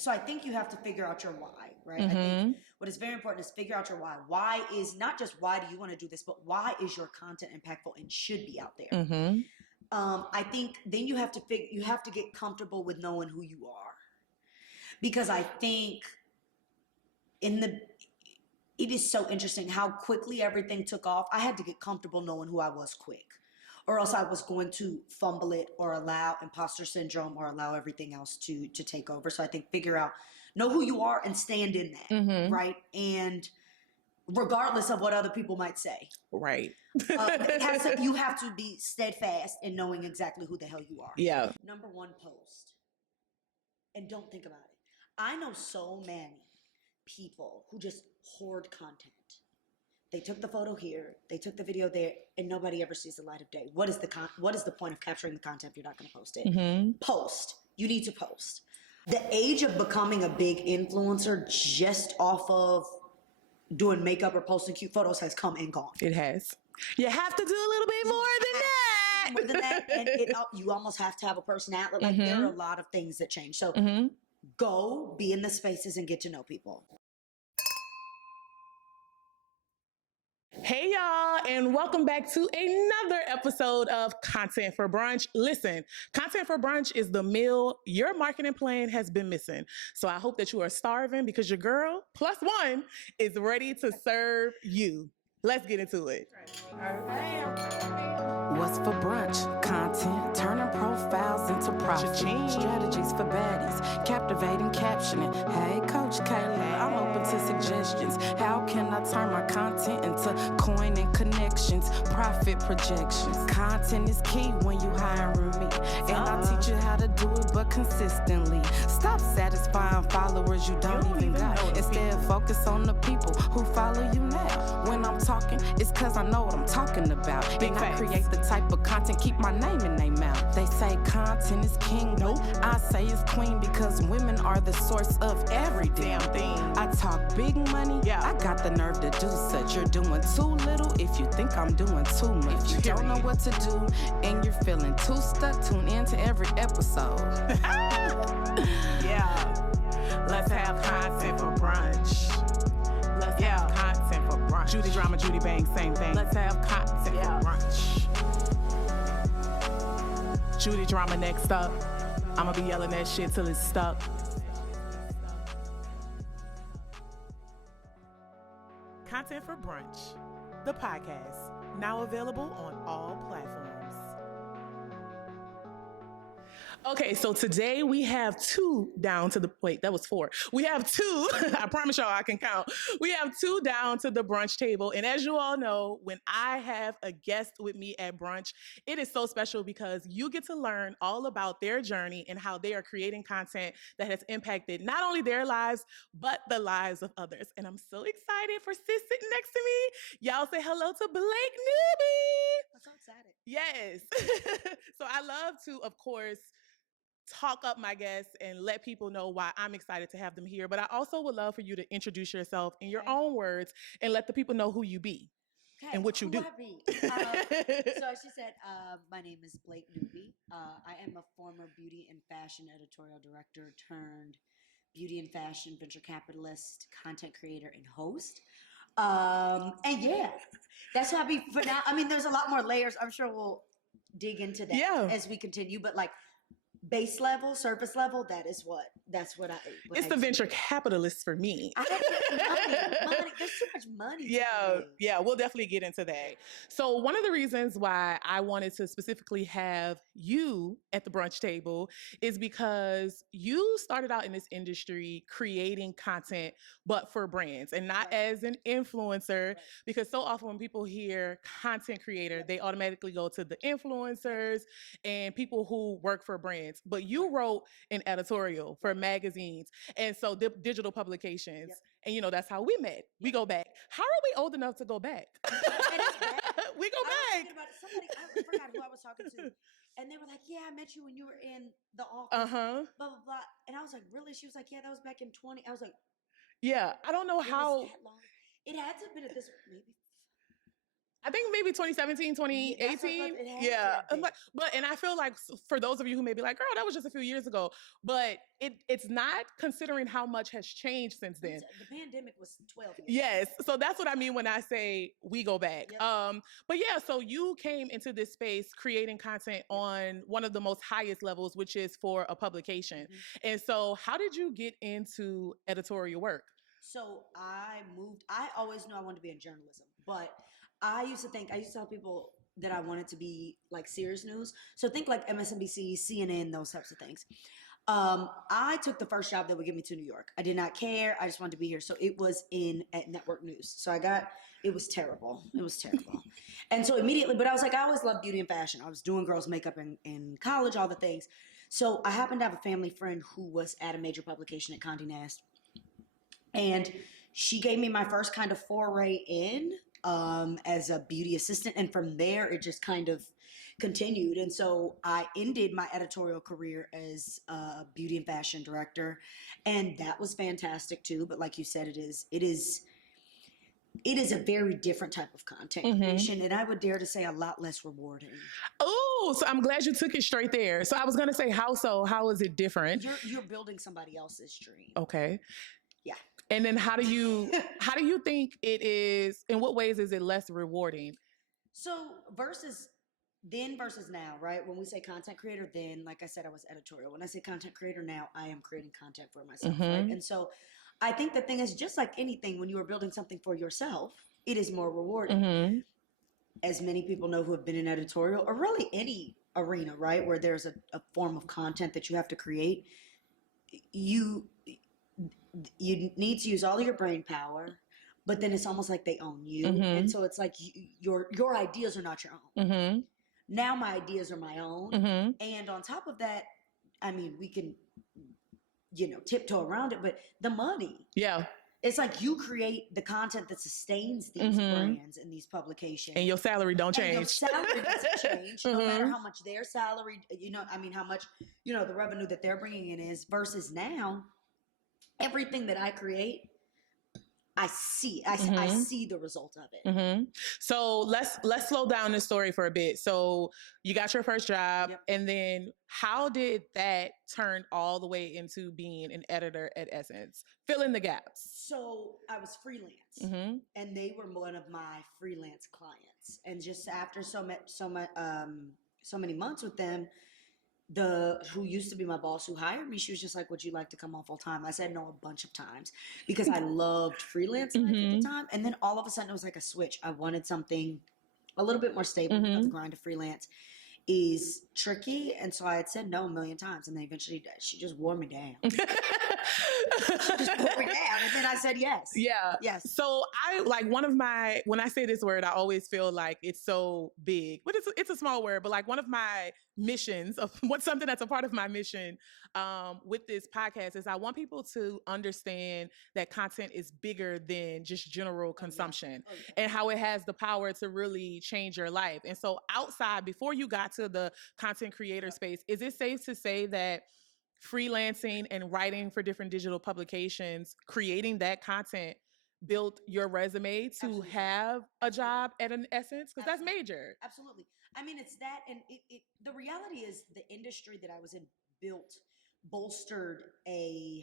so I think you have to figure out your why, right? I think what is very important is figure out your why. Why is not just why do you want to do this, but why is your content impactful and should be out there? I think then you have to get comfortable with knowing who you are, because I think it is so interesting how quickly everything took off. I had to get comfortable knowing who I was quick, or else I was going to fumble it or allow imposter syndrome or allow everything else to take over. So I think know who you are and stand in that, right? And regardless of what other people might say. Right. You have to be steadfast in knowing exactly who the hell you are. Yeah. Number one, post. And don't think about it. I know so many people who just hoard content. They took the photo here, they took the video there, and nobody ever sees the light of day. What is the point of capturing the content if you're not going to post it? Post. You need to post. The age of becoming a big influencer just off of doing makeup or posting cute photos has come and gone. It has. You have to do a little bit more than that. More than that, and you almost have to have a personality. Like there are a lot of things that change. So go be in the spaces and get to know people. Hey y'all, and welcome back to another episode of Content for Brunch. Listen, Content for Brunch is the meal your marketing plan has been missing. So I hope that you are starving, because your girl, +1, is ready to serve you. Let's get into it. What's for brunch? Content, turning profiles into profit. Strategies for baddies, captivating captioning. Hey, Coach Kayla, I'm open to suggestions. How can I turn my content into coin and connections? Profit projections. Content is key when you hiring me, and I teach you how to do it, but consistently. Stop satisfying followers you don't even got. Instead, focus on the people who follow you now. When I'm talking, it's cause I know what I'm talking about. Big and facts. I create the type of content, keep my name in their mouth. They say content is king, Nope. I say it's queen, because women are the source of every damn thing. I talk big money, Yeah. I got the nerve to do such. You're doing too little if you think I'm doing too much. If you don't know what to do and you're feeling too stuck, tune in to every episode. Yeah. Let's have content for brunch. Let's have content for brunch. Judy Drama, Judy Bang, same thing. Let's have content for brunch. Judy Drama next up. I'm gonna be yelling that shit till it's stuck. Content for Brunch, the podcast, now available on all platforms. Okay, so today we have two down to the, wait, that was 4. We have 2, I promise y'all I can count. We have 2 down to the brunch table. And as you all know, when I have a guest with me at brunch, it is so special because you get to learn all about their journey and how they are creating content that has impacted not only their lives, but the lives of others. And I'm so excited for sis sitting next to me. Y'all say hello to Blake Newby. I'm so excited. Yes. So I love to, of course, talk up my guests and let people know why I'm excited to have them here. But I also would love for you to introduce yourself in your own words and let the people know who you be and what you do. I be? So as she said, my name is Blake Newby. I am a former beauty and fashion editorial director turned beauty and fashion venture capitalist, content creator, and host. And yeah, that's what I be for now. I mean, there's a lot more layers. I'm sure we'll dig into that as we continue, but like, base level, surface level, that's what I It's the venture capitalist for me. I have money. There's too much money. Yeah, we'll definitely get into that. So one of the reasons why I wanted to specifically have you at the brunch table is because you started out in this industry creating content, but for brands and not as an influencer, because so often when people hear content creator, they automatically go to the influencers and people who work for brands. But you wrote an editorial for magazines and so digital publications. And you know, that's how we met. We go back. How are we old enough to go back? We go back. I forgot who I was talking to. And they were like, yeah, I met you when you were in the office. Blah, blah, blah. And I was like, really? She was like, yeah, that was back in 20. I was like, yeah, I don't know how. It had to have been at this, maybe I think maybe 2017, 2018. Yeah. But and I feel like for those of you who may be like, girl, that was just a few years ago. But it's not, considering how much has changed since then. The pandemic was 12 years. Yes. So that's what I mean when I say we go back. Yep. But yeah, so you came into this space creating content on one of the most highest levels, which is for a publication. Mm-hmm. And so how did you get into editorial work? So I always knew I wanted to be in journalism, but I used to tell people that I wanted to be like serious news. So think like MSNBC, CNN, those types of things. I took the first job that would get me to New York. I did not care. I just wanted to be here. So it was at network news. So it was terrible. It was terrible. And so immediately, but I was like, I always loved beauty and fashion. I was doing girls' makeup in college, all the things. So I happened to have a family friend who was at a major publication at Condé Nast. And she gave me my first kind of foray in as a beauty assistant. And from there, it just kind of continued. And so I ended my editorial career as a beauty and fashion director. And that was fantastic too. But like you said, it is a very different type of content creation. And I would dare to say a lot less rewarding. Oh, so I'm glad you took it straight there. So I was going to say, how is it different? You're building somebody else's dream. Okay. Yeah. And then how do you think it is, in what ways is it less rewarding? So versus now, right? When we say content creator, then like I said, I was editorial. When I say content creator now, I am creating content for myself, right? And so I think the thing is, just like anything, when you are building something for yourself, it is more rewarding. As many people know who have been in editorial, or really any arena, right? Where there's a form of content that you have to create, you need to use all of your brain power, but then it's almost like they own you. And so it's like your ideas are not your own. Now my ideas are my own. And on top of that, I mean, we can, tiptoe around it, but the money. Yeah. It's like you create the content that sustains these brands and these publications. And your salary don't change. Your salary doesn't change, no matter how much their salary, how much, the revenue that they're bringing in is, versus now, everything that I create, I see the result of it. So let's slow down this story for a bit. So you got your first job, and then how did that turn all the way into being an editor at Essence? Fill in the gaps. So I was freelance, and they were one of my freelance clients. And just after so many months with them, who used to be my boss, who hired me, she was just like, would you like to come on full time? I said no a bunch of times because I loved freelance life at the time. And then all of a sudden it was like a switch. I wanted something a little bit more stable. The grind of freelance is tricky. And so I had said no a million times. And then eventually she just wore me down. Just wore me down. And then I said yes. Yeah. Yes. So when I say this word, I always feel like it's so big, but it's a small word. But like one of my missions of something that's a part of my mission with this podcast is I want people to understand that content is bigger than just general consumption and how it has the power to really change your life. And so outside, before you got to the content creator space, is it safe to say that freelancing and writing for different digital publications, creating that content built your resume to have a job at an Essence? Because that's major. Absolutely. I mean, it's that, and the reality is the industry that I was in bolstered an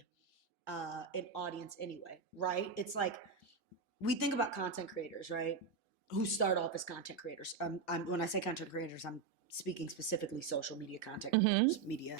audience anyway, right? It's like, we think about content creators, right? Who start off as content creators. When I say content creators, I'm speaking specifically social media content creators, media.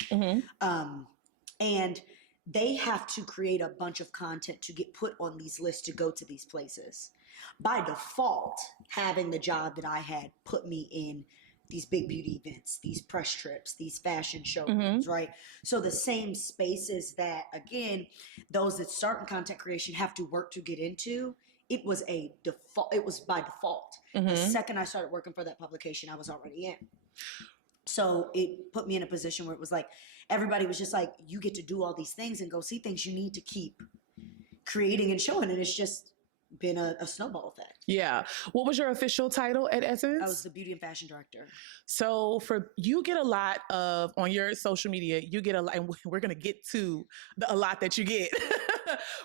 And they have to create a bunch of content to get put on these lists to go to these places. By default, having the job that I had put me in these big beauty events, these press trips, these fashion showrooms, right? So the same spaces that, again, those that start in content creation have to work to get into, it was by default. The second I started working for that publication, I was already in. So it put me in a position where it was like, everybody was just like, you get to do all these things and go see things. You need to keep creating and showing. And it's just been a snowball effect. Yeah. What was your official title at Essence? I was the beauty and fashion director. So you get a lot of, on your social media, you get a lot, and we're going to get to a lot that you get,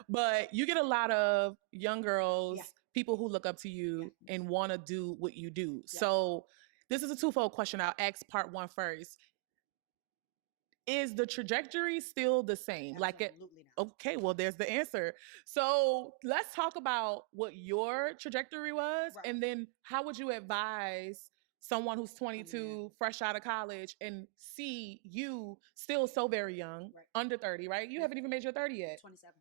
but you get a lot of young girls people who look up to you and want to do what you do. So this is a twofold question. I'll ask part one first. Is the trajectory still the same? Absolutely not. Okay, well, there's the answer. So let's talk about what your trajectory was, and then how would you advise someone who's 22, fresh out of college, and see you still so very young, under 30, right? You haven't even made your 30 yet. 27.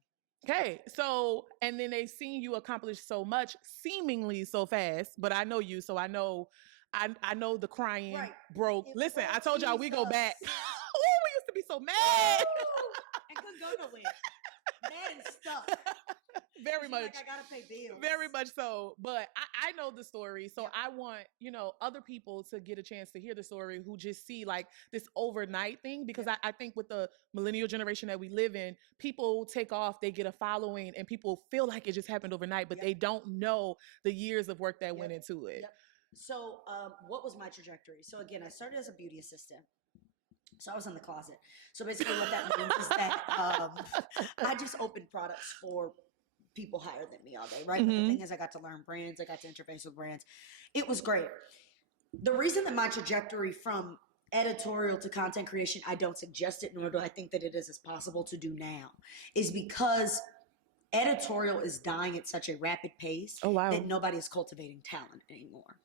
Okay, so, and then they've seen you accomplish so much, seemingly so fast, but I know you, so I know the crying broke. Listen, I told y'all we go back. Oh, we used to be so mad. And couldn't go nowhere. Mad and stuck. Very much. Like, I gotta pay bills. Very much so. But I know the story. So I want, other people to get a chance to hear the story who just see like this overnight thing. Because I think with the millennial generation that we live in, people take off, they get a following, and people feel like it just happened overnight, but they don't know the years of work that went into it. So what was my trajectory? So again, I started as a beauty assistant. So I was in the closet. So basically what that means is that I just opened products for people higher than me all day, right? But the thing is, I got to learn brands. I got to interface with brands. It was great. The reason that my trajectory from editorial to content creation, I don't suggest it, nor do I think that it is as possible to do now, is because editorial is dying at such a rapid pace that nobody is cultivating talent anymore.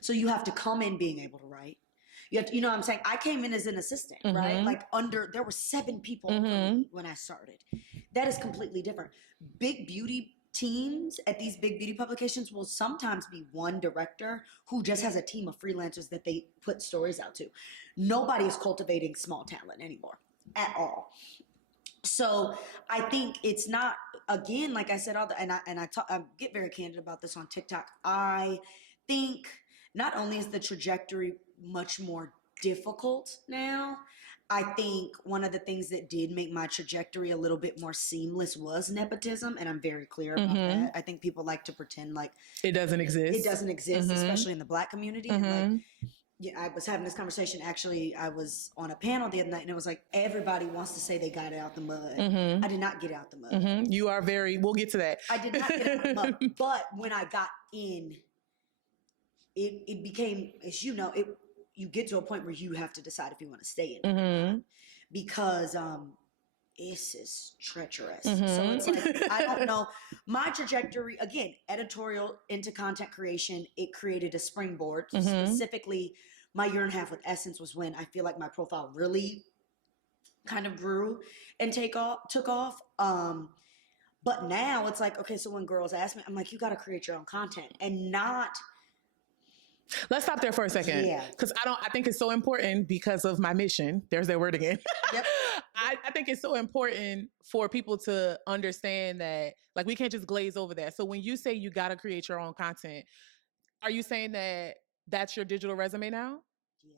So you have to come in being able to write. You have to, what I'm saying? I came in as an assistant, right? Like there were 7 people when I started. That is completely different. Big beauty teams at these big beauty publications will sometimes be one director who just has a team of freelancers that they put stories out to. Nobody is cultivating small talent anymore at all. So I think it's not, again, like I said, I get very candid about this on TikTok. I think not only is the trajectory much more difficult now, I think one of the things that did make my trajectory a little bit more seamless was nepotism, and I'm very clear about that. I think people like to pretend like it doesn't exist. It doesn't exist, especially in the Black community. And I was having this conversation. Actually, I was on a panel the other night, and it was like everybody wants to say they got it out the mud. I did not get out the mud. You are we'll get to that. I did not get out the mud. But when I got in, it became, as you know, you get to a point where you have to decide if you want to stay in it. Because this is treacherous. So it's like, I don't know. My trajectory, again, editorial into content creation, it created a springboard. Specifically, my 1.5 years with Essence was when I feel like my profile really kind of grew and took off. But now it's like, okay, so when girls ask me, I'm like, you got to create your own content and not... Let's stop there for a second. Because I think it's so important because of my mission. There's that word again. I think it's so important for people to understand that, like, we can't just glaze over that. So when you say you got to create your own content, are you saying that that's your digital resume now? Yeah.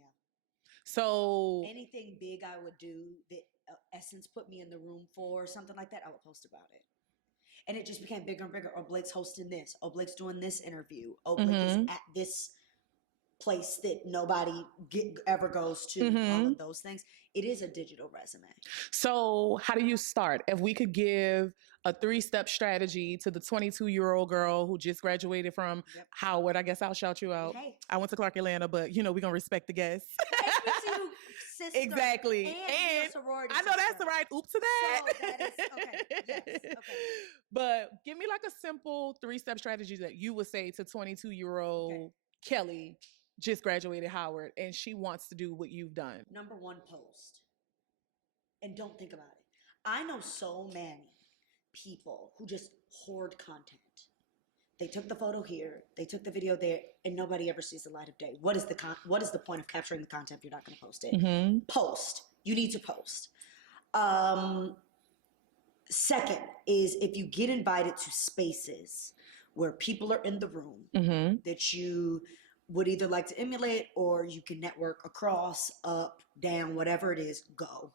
So anything big I would do that Essence put me in the room for, something like that, I would post about it. And it just became bigger and bigger. Oh, Blake's hosting this. Oh, Blake's doing this interview. Oh, Blake is at this place that nobody ever goes to, all of those things. It is a digital resume. So how do you start? If we could give a 3-step strategy to the 22-year-old girl who just graduated from Howard, I guess I'll shout you out. Hey. I went to Clark Atlanta, but we're going to respect the guests. Sister, exactly. And sorority I know sister. that's the right oop to that. So that is, okay. Yes. Okay. But give me like a simple 3-step strategy that you would say to 22-year-old Kelly, just graduated Howard, and she wants to do what you've done. Number 1, post. And don't think about it. I know so many people who just hoard content. They took the photo here, they took the video there, and nobody ever sees the light of day. What is the point of capturing the content if you're not going to post it? Post. You need to post. Second is, if you get invited to spaces where people are in the room that you would either like to emulate or you can network across, up, down, whatever it is, go.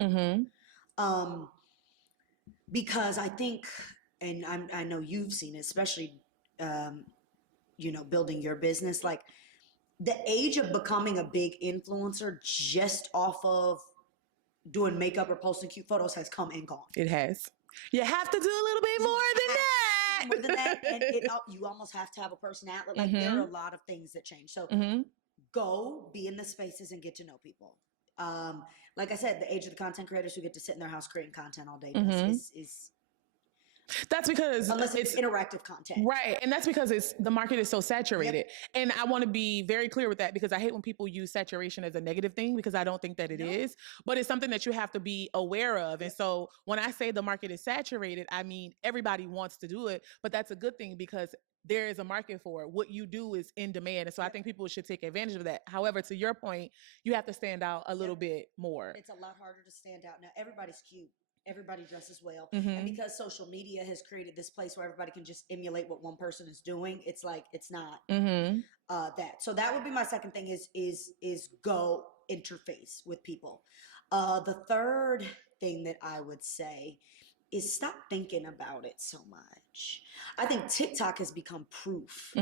Because I think, and I know you've seen it, especially, building your business, like the age of becoming a big influencer just off of doing makeup or posting cute photos has come and gone. It has. You have to do a little bit more than that. that. More than that. And you almost have to have a personality. Like there are a lot of things that change. So go be in the spaces and get to know people. Like I said, the age of the content creators who get to sit in their house creating content all day is that's because unless it's interactive content. Right. And that's because the market is so saturated. And I want to be very clear with that because I hate when people use saturation as a negative thing because I don't think that it is, but it's something that you have to be aware of. And so when I say the market is saturated, I mean, everybody wants to do it, but that's a good thing because there is a market for it. What you do is in demand. And so I think people should take advantage of that. However, to your point, you have to stand out a little bit more. It's a lot harder to stand out. Now, everybody's cute. Everybody dresses well. And because social media has created this place where everybody can just emulate what one person is doing, it's like, it's not that. So that would be my second thing is go interface with people. The third thing that I would say is stop thinking about it so much. I think TikTok has become proof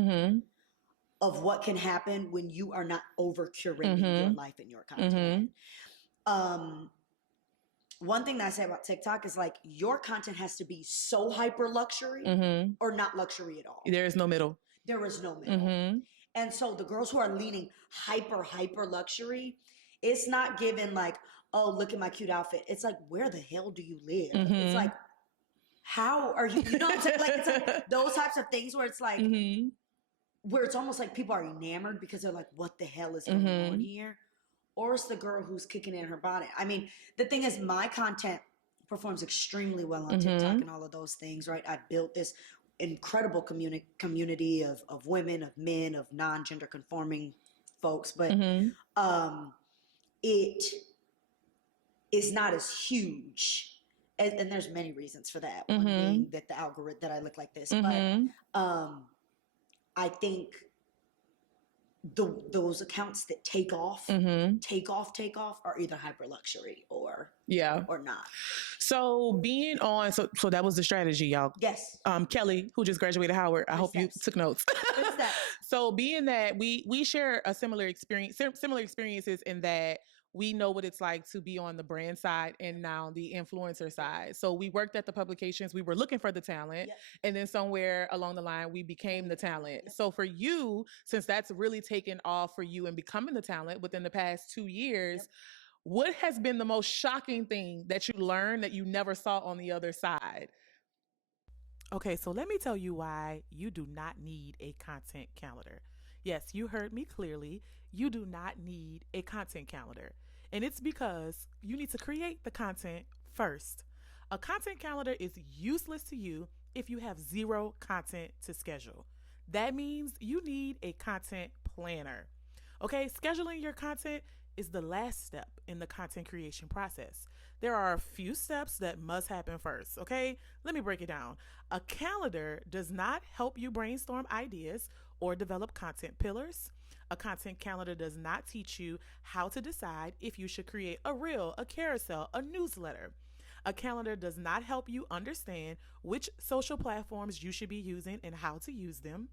of what can happen when you are not over curating your life and your content. One thing that I say about TikTok is like your content has to be so hyper luxury or not luxury at all. There is no middle. There is no middle. And so the girls who are leaning hyper luxury, it's not given like, oh, look at my cute outfit. It's like, where the hell do you live? It's like, how are you know what I'm saying? Like, it's like those types of things where it's like, where it's almost like people are enamored because they're like, what the hell is going on here? Or it's the girl who's kicking in her bonnet. I mean, the thing is, my content performs extremely well on TikTok and all of those things, right? I built this incredible community of women, of men, of non-gender conforming folks. But it is not as huge. And there's many reasons for that. One being that the algorithm, that I look like this. But I think those accounts that take off are either hyper luxury or not. So being on, so that was the strategy, y'all. Yes. Kelly, who just graduated Howard, I hope you took notes. So being that we share a similar experiences in that we know what it's like to be on the brand side and now the influencer side. So we worked at the publications. We were looking for the talent. And then somewhere along the line, we became the talent. So for you, since that's really taken off for you and becoming the talent within the past 2 years, what has been the most shocking thing that you learned that you never saw on the other side? Okay, so let me tell you why you do not need a content calendar. Yes, you heard me clearly. You do not need a content calendar. And it's because you need to create the content first. A content calendar is useless to you if you have zero content to schedule. That means you need a content planner. Okay, scheduling your content is the last step in the content creation process. There are a few steps that must happen first, okay? Let me break it down. A calendar does not help you brainstorm ideas or develop content pillars. A content calendar does not teach you how to decide if you should create a reel, a carousel, a newsletter. A calendar does not help you understand which social platforms you should be using and how to use them.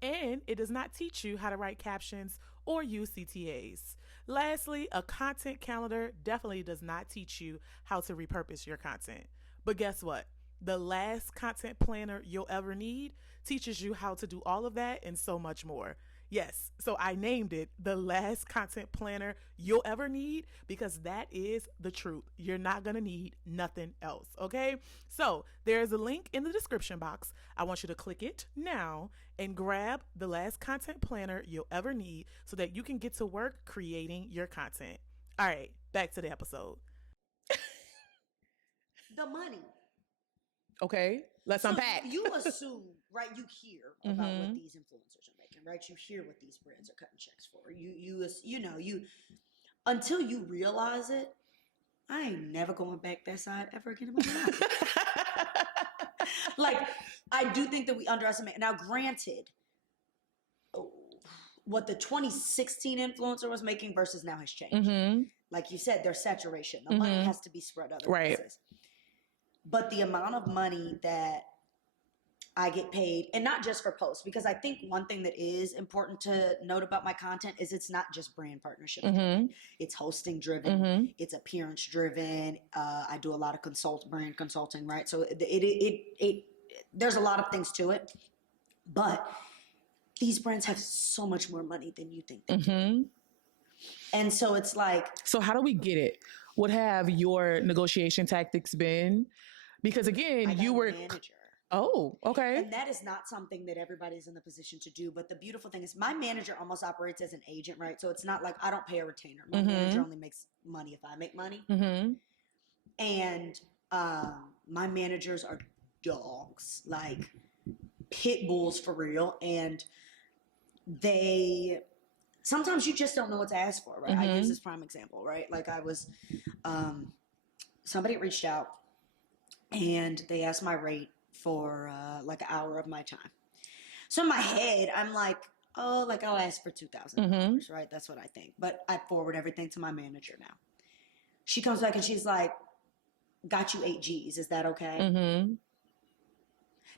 And it does not teach you how to write captions or use CTAs. Lastly, a content calendar definitely does not teach you how to repurpose your content. But guess what? The last content planner you'll ever need teaches you how to do all of that and so much more. Yes, so I named it the last content planner you'll ever need because that is the truth. You're not going to need nothing else, okay? So there's a link in the description box. I want you to click it now and grab the last content planner you'll ever need so that you can get to work creating your content. All right, back to the episode. The money. Okay, let's unpack. You assume, right? You hear about what these influencers are making, right? You hear what these brands are cutting checks for. You until you realize it. I ain't never going back that side ever again in my life. Like, I do think that we underestimate. Now, granted, what the 2016 influencer was making versus now has changed. Like you said, there's saturation. The money has to be spread other places. But the amount of money that I get paid, and not just for posts, because I think one thing that is important to note about my content is it's not just brand partnership driven. It's hosting driven. It's appearance driven. I do a lot of brand consulting, right? So it there's a lot of things to it, but these brands have so much more money than you think they do. And so it's like... So how do we get it? What have your negotiation tactics been? Because again, you were... manager. Oh, okay. And that is not something that everybody's in the position to do. But the beautiful thing is my manager almost operates as an agent, right? So it's not like I don't pay a retainer. My manager only makes money if I make money. And my managers are dogs, like pit bulls for real. And sometimes you just don't know what to ask for, right? I use this prime example, right? Like I was, somebody reached out and they asked my rate for like an hour of my time. So in my head, I'm like, oh, like I'll ask for $2,000, right? That's what I think. But I forward everything to my manager now. She comes back and she's like, got you 8 G's. Is that okay?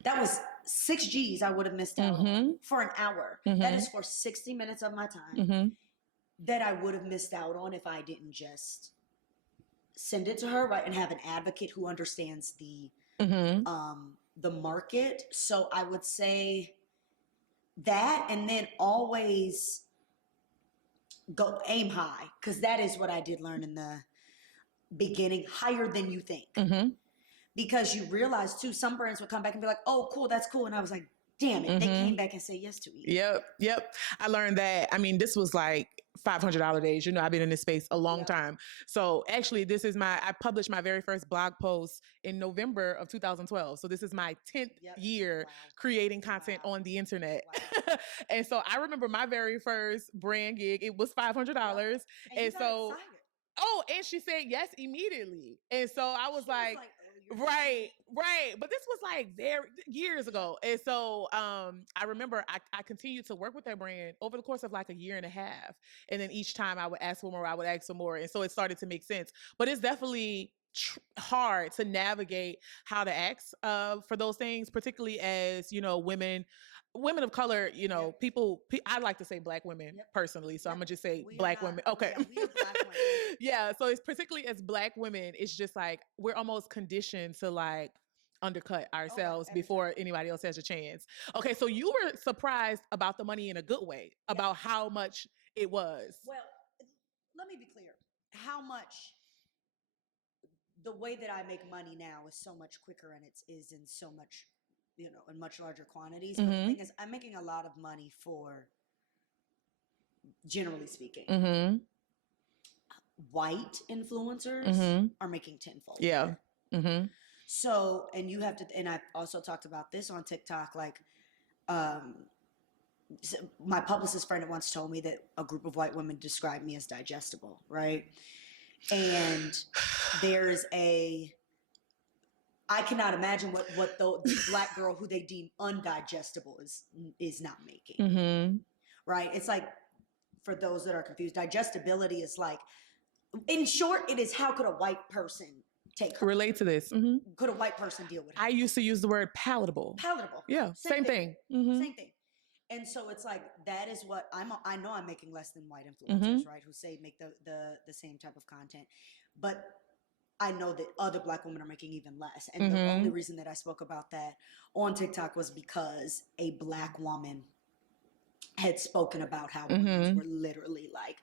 That was 6 G's I would have missed out on for an hour. That is for 60 minutes of my time that I would have missed out on if I didn't just send it to her, right? And have an advocate who understands the market. So I would say that, and then always go aim high, because that is what I did learn in the beginning, higher than you think. Because you realize too, some brands would come back and be like, oh, cool, that's cool. And I was like, damn it. They came back and say yes to me. Yep. I learned that. I mean, this was like $500 days. You know, I've been in this space a long time. So actually I published my very first blog post in November of 2012. So this is my 10th year creating content on the internet. And so I remember my very first brand gig, it was $500. And so, and she said yes immediately. And so I was like right. But this was like years ago. And so I remember I continued to work with that brand over the course of like a year and a half. And then each time I would ask for more, I would ask for more. And so it started to make sense. But it's definitely hard to navigate how to ask for those things, particularly as, you know, women of color, you know, people, I like to say Black women personally. So I'm gonna just say Black women. Okay. We are Black women. Yeah. So it's particularly as Black women, it's just like, we're almost conditioned to like undercut ourselves before anybody else has a chance. Okay. So you were surprised about the money in a good way, about how much it was. Well, let me be clear. How much, the way that I make money now is so much quicker, and is in so much, you know, in much larger quantities. But the thing is, I'm making a lot of money for, generally speaking, white influencers are making tenfold. Yeah. So, and you have to, and I also talked about this on TikTok, like, my publicist friend once told me that a group of white women described me as digestible, right? And there's I cannot imagine what the Black girl who they deem undigestible is not making. Right? It's like, for those that are confused, digestibility is like, in short, it is how could a white person relate to this? Could a white person deal with it? I used to use the word palatable. Yeah. Same thing. Same thing. And so it's like, that is what I know I'm making less than white influencers, right? Who say make the same type of content. But I know that other Black women are making even less. And the only reason that I spoke about that on TikTok was because a Black woman had spoken about how women were literally like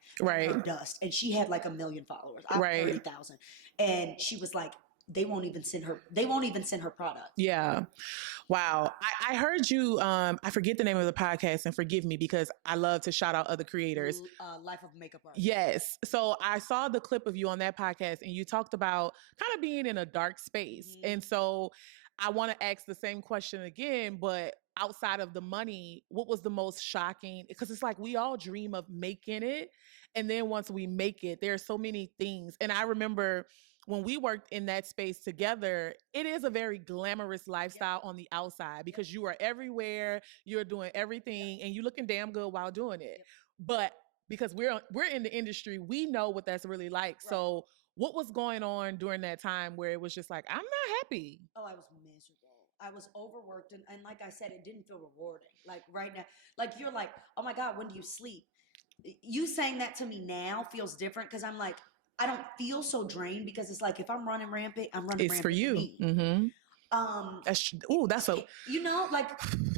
dust. And she had like 1 million followers. I have 30,000. And she was like, they won't even send her product. Yeah. Wow. I heard you, I forget the name of the podcast, and forgive me because I love to shout out other creators. Life of Makeup Artist. Yes. So I saw the clip of you on that podcast, and you talked about kind of being in a dark space. And so I want to ask the same question again, but outside of the money, what was the most shocking? Because it's like, we all dream of making it. And then once we make it, there are so many things. And I remember when we worked in that space together, it is a very glamorous lifestyle on the outside, because you are everywhere, you're doing everything, and you're looking damn good while doing it. But because we're in the industry, we know what that's really like. So what was going on during that time where it was just like, I'm not happy? Oh, I was miserable. I was overworked. And like I said, it didn't feel rewarding. Like right now, like you're like, oh my God, when do you sleep? You saying that to me now feels different, because I'm like, I don't feel so drained, because it's like, if I'm running rampant, I'm running rampant for you. For me. That's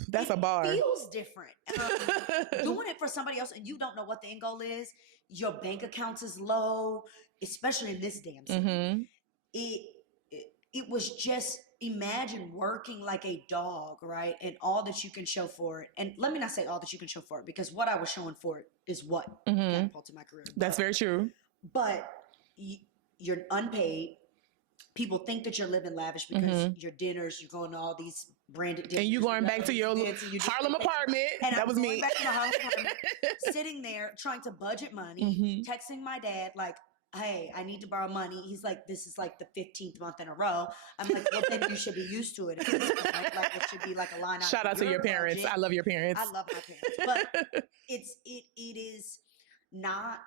That's a bar. It feels different. Doing it for somebody else and you don't know what the end goal is. Your bank accounts is low, especially in this damn city. It was just, imagine working like a dog, right? And all that you can show for it. And let me not say all that you can show for it, because what I was showing for it is what catapulted my career. That's very true. But you're unpaid. People think that you're living lavish because your dinners, you're going to all these branded dinners. And you going back to your Harlem apartment. And that was me. Back to my Harlem apartment, sitting there trying to budget money, texting my dad like, hey, I need to borrow money. He's like, this is like the 15th month in a row. I'm like, well, then you should be used to it. At this point. Like, it should be like a line item. Shout out to your parents. Budget. I love your parents. I love my parents. But it is not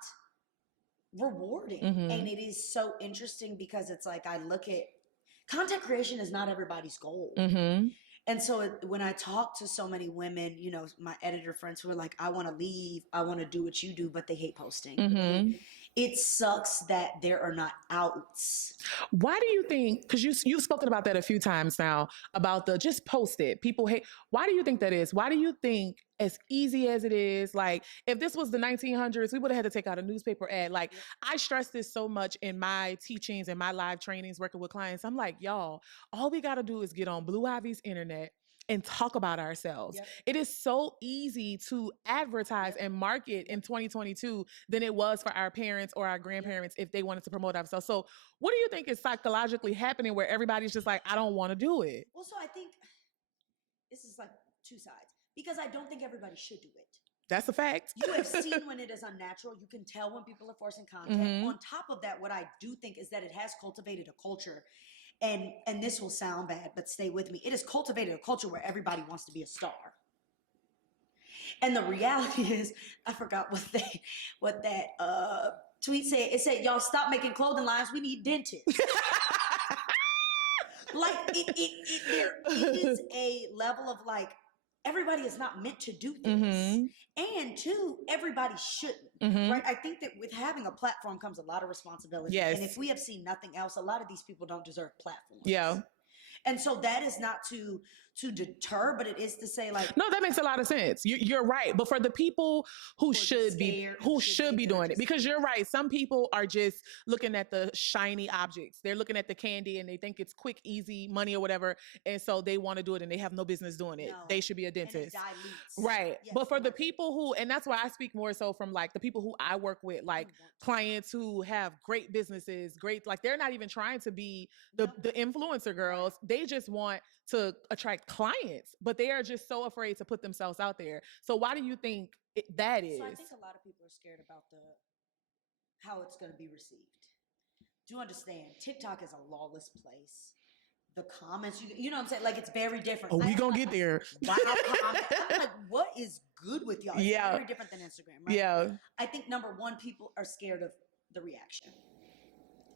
rewarding. And it is so interesting because it's like, I look at content creation is not everybody's goal. And so when I talk to so many women, you know, my editor friends who are like, I want to leave, I want to do what you do, but they hate posting. It sucks that there are not outs. Why do you think, because you've spoken about that a few times now, about the just post it, people hate. Why do you think that is? Why do you think, as easy as it is, like if this was the 1900s, we would have had to take out a newspaper ad. Like I stress this so much in my teachings and my live trainings, working with clients. I'm like, y'all, all we got to do is get on Blue Ivy's internet and talk about ourselves. It is so easy to advertise and market in 2022 than it was for our parents or our grandparents if they wanted to promote ourselves. So what do you think is psychologically happening where everybody's just like, I don't want to do it? Well, so I think this is like two sides, because I don't think everybody should do it. That's a fact. You have seen when it is unnatural. You can tell when people are forcing content. On top of that, what I do think is that it has cultivated a culture. And this will sound bad, but stay with me. It has cultivated a culture where everybody wants to be a star. And the reality is, I forgot what that tweet said. It said, y'all stop making clothing lines. We need dentists. Like there is a level of like, everybody is not meant to do this. And two, everybody shouldn't, right? I think that with having a platform comes a lot of responsibility. Yes. And if we have seen nothing else, a lot of these people don't deserve platforms. Yeah. And so that is not to deter, but it is to say like, no, that makes a lot of sense. You're right. But for the people who should be doing it, because you're right. Some people are just looking at the shiny objects. They're looking at the candy and they think it's quick, easy money or whatever. And so they want to do it and they have no business doing it. No. They should be a dentist. Right. Yes, but for the people who, and that's why I speak more so from like the people who I work with, like clients who have great businesses, like they're not even trying to be the influencer girls. They just want to attract clients, but they are just so afraid to put themselves out there. So why do you think that is? So I think a lot of people are scared about how it's going to be received. Do understand, TikTok is a lawless place. The comments, you know what I'm saying? Like, it's very different. Oh, we gonna get there. Wow, comments. I'm like, what is good with y'all? It's very different than Instagram, right? Yeah. I think number one, people are scared of the reaction.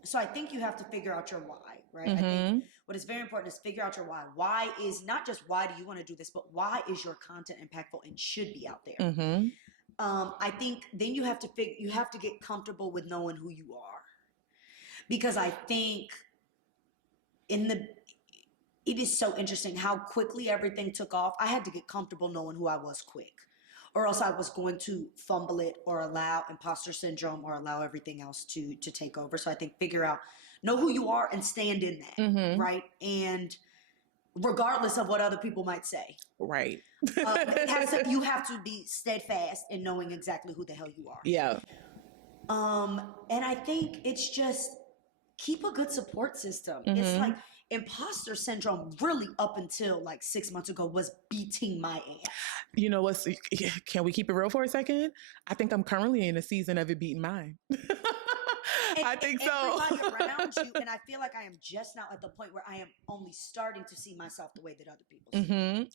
So I think you have to figure out your why, right? I think what is very important is figure out your why. Why is not just why do you want to do this, but why is your content impactful and should be out there? I think then you have to get comfortable with knowing who you are, because I think it is so interesting how quickly everything took off. I had to get comfortable knowing who I was quick, or else I was going to fumble it or allow imposter syndrome or allow everything else to take over. So I think know who you are and stand in that, right? And regardless of what other people might say. Right. You have to be steadfast in knowing exactly who the hell you are. Yeah. And I think it's just keep a good support system. It's like imposter syndrome really up until like 6 months ago was beating my ass. You know what? Can we keep it real for a second? I think I'm currently in a season of it beating mine. I think so. Everybody around you, and I feel like I am just now at the point where I am only starting to see myself the way that other people see.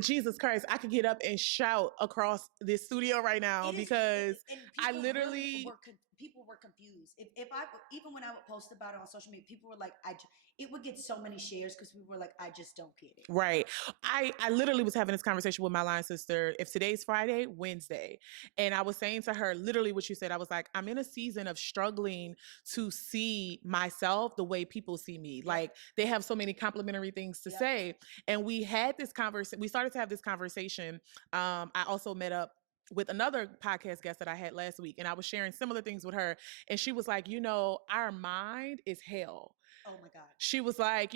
Jesus Christ, I could get up and shout across this studio right now because I literally people were confused. If I even when I would post about it on social media, people were like, it would get so many shares because people were like, I just don't get it. Right. I literally was having this conversation with my line sister. If today's Friday, Wednesday, and I was saying to her literally what you said. I was like, I'm in a season of struggling to see myself the way people see me. Like they have so many complimentary things to say, and we had this conversation. We started to have this conversation. I also met up with another podcast guest that I had last week, and I was sharing similar things with her, and she was like, our mind is hell. Oh my God. She was like,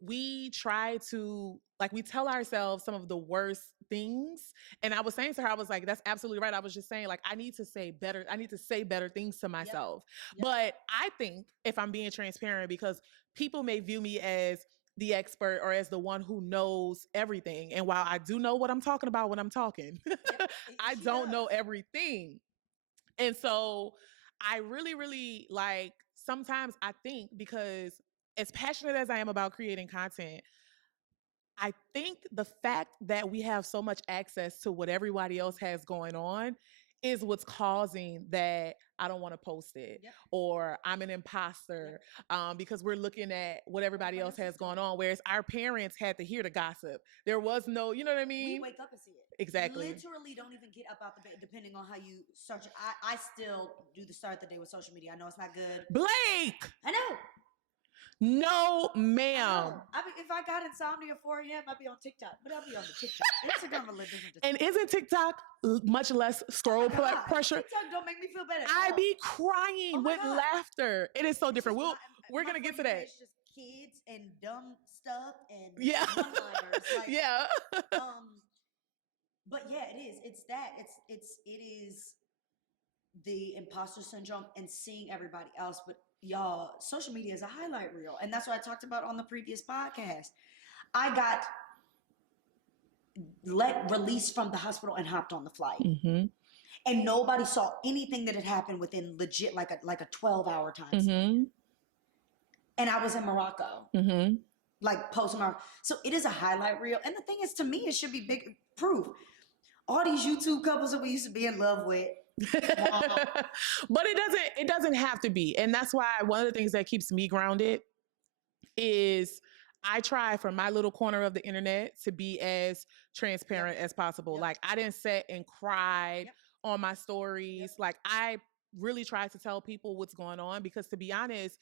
we try to, like, we tell ourselves some of the worst things. And I was saying to her, I was like, that's absolutely right. I was just saying, like, I need to say better things to myself. Yep. But I think, if I'm being transparent, because people may view me as the expert or as the one who knows everything. And while I do know what I'm talking about when I'm talking, I don't know everything. And so I really, really sometimes I think, because as passionate as I am about creating content, I think the fact that we have so much access to what everybody else has going on is what's causing that I don't want to post it, or I'm an imposter, because we're looking at what everybody else has going on. Whereas our parents had to hear the gossip. There was no, you know what I mean? We wake up and see it. Exactly. Literally don't even get up out the bed, depending on how you search. I still do the start of the day with social media. I know it's not good. Blake! I know. No, ma'am. If I got insomnia 4 a.m., I'd be on TikTok, but I'll be on the TikTok. Instagram a little different. And isn't TikTok much less scroll pressure? TikTok don't make me feel better. I be crying with laughter. It is so different. We're gonna get to that. It's just kids and dumb stuff and one-liners. But yeah, it is. It's that. It is the imposter syndrome and seeing everybody else, but y'all, social media is a highlight reel. And that's what I talked about on the previous podcast. I got released from the hospital and hopped on the flight. Mm-hmm. And nobody saw anything that had happened within legit like a 12-hour time span. And I was in Morocco. Mm-hmm. Like posting our, so it is a highlight reel. And the thing is, to me, it should be big proof. All these YouTube couples that we used to be in love with. But it doesn't have to be. And that's why one of the things that keeps me grounded is I try for my little corner of the internet to be as transparent as possible. Like I didn't sit and cried on my stories. Like I really tried to tell people what's going on, because to be honest,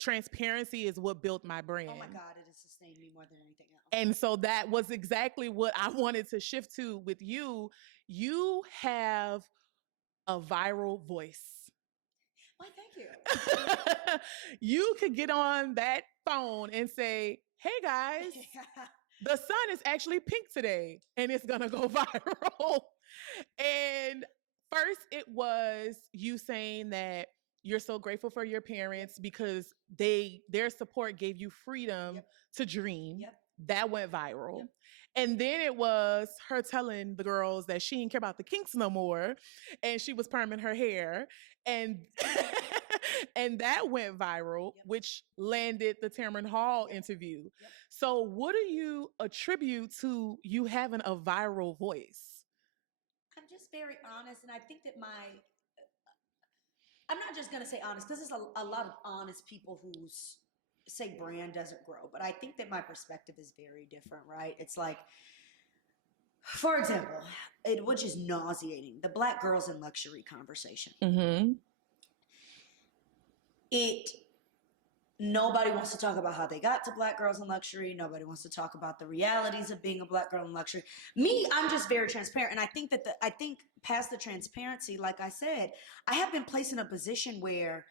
transparency is what built my brand. Oh my God, it has sustained me more than anything else. And so that was exactly what I wanted to shift to with you. You have a viral voice. Why, thank you. You could get on that phone and say, hey guys, the sun is actually pink today, and it's gonna go viral. And first it was you saying that you're so grateful for your parents because their support gave you freedom to dream. That went viral. And then it was her telling the girls that she didn't care about the kinks no more, and she was perming her hair. And and that went viral, which landed the Tamron Hall interview. So what do you attribute to you having a viral voice? I'm just very honest, and I think that I'm not just going to say honest, because there's a lot of honest people who say brand doesn't grow, but I think that my perspective is very different, right? It's like, for example, which is nauseating, the Black girls in luxury conversation. Mm-hmm. Nobody wants to talk about how they got to Black girls in luxury. Nobody wants to talk about the realities of being a Black girl in luxury. Me, I'm just very transparent. And I think that I think past the transparency, like I said, I have been placed in a position where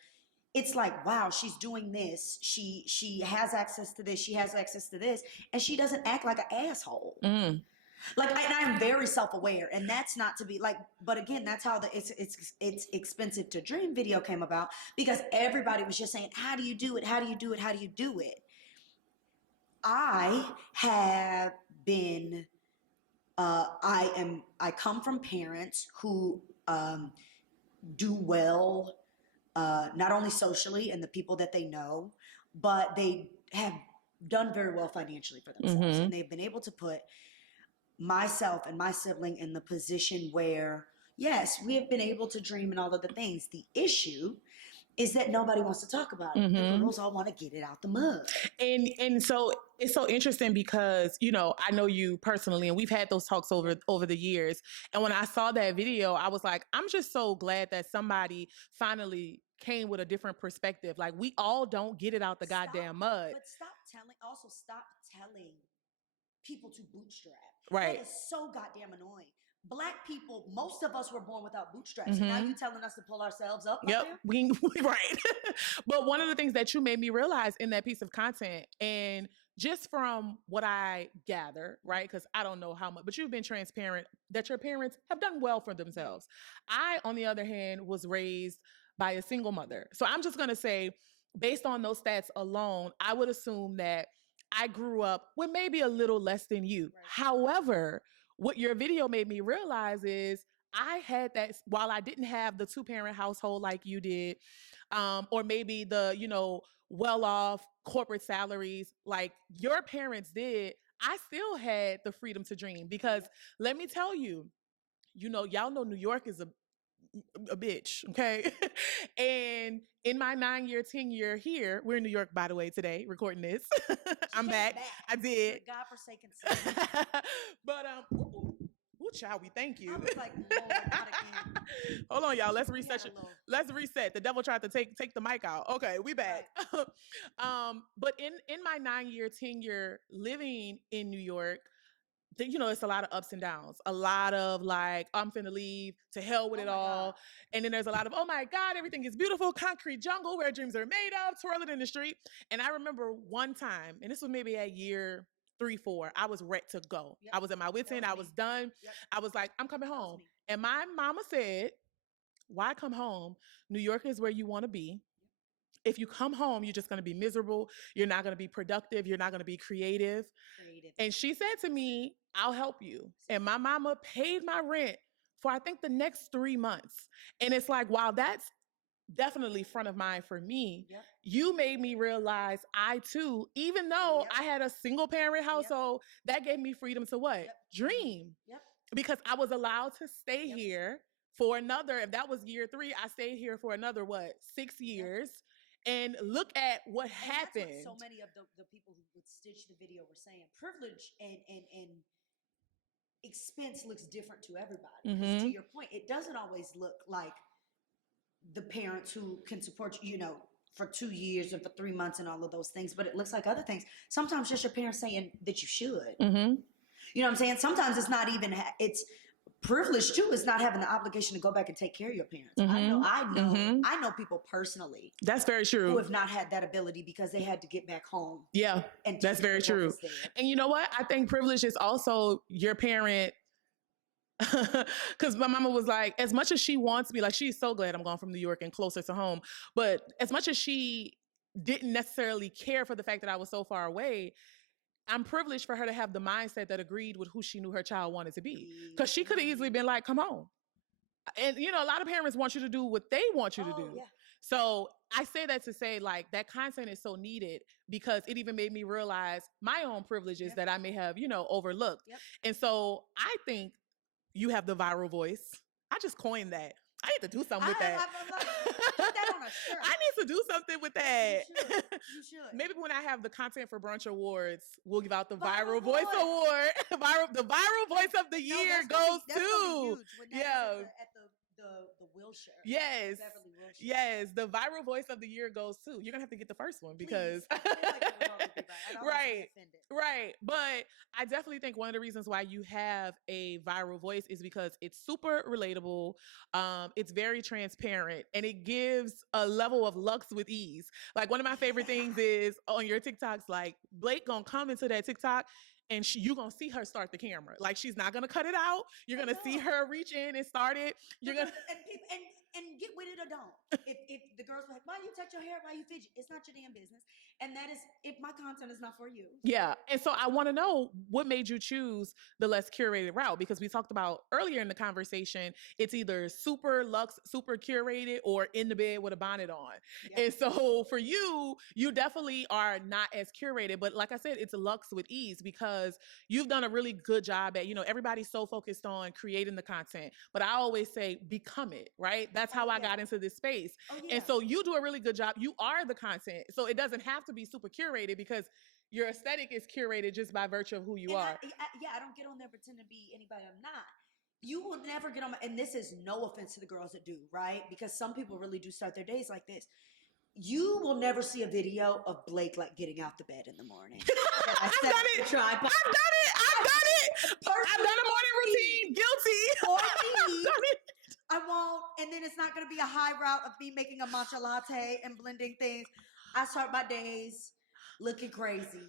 it's like, wow, she's doing this. She has access to this. She has access to this. And she doesn't act like an asshole. Mm. Like, and I'm very self-aware, and that's not to be like, but again, that's how it's expensive to dream video came about, because everybody was just saying, how do you do it? How do you do it? How do you do it? I have been, I come from parents who do well, not only socially and the people that they know, but they have done very well financially for themselves. And they've been able to put myself and my sibling in the position where, yes, we have been able to dream and all of the things. The issue is that nobody wants to talk about it. The girls all want to get it out the mud. And so it's so interesting because, you know, I know you personally, and we've had those talks over the years. And when I saw that video, I was like, I'm just so glad that somebody finally came with a different perspective. Like, we all don't get it out the goddamn mud. But stop telling people to bootstrap. Right. That is so goddamn annoying. Black people, most of us were born without bootstraps. And now you telling us to pull ourselves up? Yep. Right. But one of the things that you made me realize in that piece of content, and just from what I gather, right? Because I don't know how much, but you've been transparent that your parents have done well for themselves. I, on the other hand, was raised by a single mother. So I'm just going to say, based on those stats alone, I would assume that I grew up with maybe a little less than you. Right. However, what your video made me realize is I had that, while I didn't have the 2-parent household like you did, or maybe the, you know, well-off corporate salaries like your parents did, I still had the freedom to dream. Because let me tell you, you know, y'all know New York is a bitch, okay? And in my 9-year, 10-year here, we're in New York, by the way, today, recording this. I'm back. I did. God-forsaken city. But, ooh, child, we thank you. I was like, Lord, not again. Hold on, y'all. Let's reset. Let's reset. The devil tried to take the mic out. Okay, we back. Right. But in my 9-year, 10-year living in New York, you know, it's a lot of ups and downs, a lot of like, I'm finna leave, to hell with it all. God. And then there's a lot of, oh my God, everything is beautiful, concrete jungle where dreams are made of, twirling in the street. And I remember one time, and this was maybe at year 3, 4, I was ready to go. Yep. I was at my wit's end. I was done. Yep. I was like, I'm coming home. And my mama said, why come home? New York is where you want to be. If you come home, you're just going to be miserable. You're not going to be productive. You're not going to be creative. And she said to me, I'll help you. And my mama paid my rent for, I think, the next 3 months. And it's like, wow, that's definitely front of mind for me. Yep. You made me realize I too, even though I had a single parent household, that gave me freedom to what? Dream. Because I was allowed to stay here for another, if that was year 3, I stayed here for another, 6 years. And look at what happened. That's what so many of the people who would stitch the video were saying. Privilege and expense looks different to everybody. To your point, it doesn't always look like the parents who can support you, you know, for 2 years and for 3 months and all of those things, but it looks like other things. Sometimes just your parents saying that you should. You know what I'm saying? Sometimes it's not even, it's privilege too, is not having the obligation to go back and take care of your parents. I know people personally. That's very true. Who have not had that ability because they had to get back home. Yeah, and that's very true. And you know what? I think privilege is also your parent. Because my mama was like, as much as she wants me, like, she's so glad I'm gone from New York and closer to home. But as much as she didn't necessarily care for the fact that I was so far away, I'm privileged for her to have the mindset that agreed with who she knew her child wanted to be. Because she could have easily been like, come home. And, you know, a lot of parents want you to do what they want you to do. Yeah. So I say that to say, like, that content is so needed because it even made me realize my own privileges that I may have, you know, overlooked. And so I think you have the viral voice. I just coined that. I need to do something with that. Put that on a shirt. I need to do something with that. You should. Maybe when I have the Content for Brunch Awards, we'll give out the Viral Voice Award. The Viral Voice of the Year goes to. At the Wilshire. Yes. Yes. The Viral Voice of the Year goes to. You're going to have to get the first one because. Right. But I definitely think one of the reasons why you have a viral voice is because it's super relatable. It's very transparent and it gives a level of lux with ease. Like, one of my favorite things is on your TikToks, like, Blake gonna come into that TikTok and you're going to see her start the camera. Like, she's not going to cut it out. You're going to see her reach in and start it. You're going to... And get with it or don't. If the girls are like, why you touch your hair, why you fidget, it's not your damn business. And that is, if my content is not for you. Yeah. And so I want to know what made you choose the less curated route, because we talked about earlier in the conversation, it's either super luxe, super curated, or in the bed with a bonnet on. Yep. And so for you, you definitely are not as curated, but like I said, it's a luxe with ease, because you've done a really good job at, everybody's so focused on creating the content, but I always say become it, right? That's how I got into this space. And so you do a really good job. You are the content. So it doesn't have to be super curated, because your aesthetic is curated just by virtue of who you are. I don't get on there pretending to be anybody I'm not. You will never get on my, and this is no offense to the girls that do, right? Because some people really do start their days like this. You will never see a video of Blake like getting out the bed in the morning. I've done it. I've done it. I've done a morning routine. Guilty. For me, I won't. And then it's not going to be a high route of me making a matcha latte and blending things. I start my days looking crazy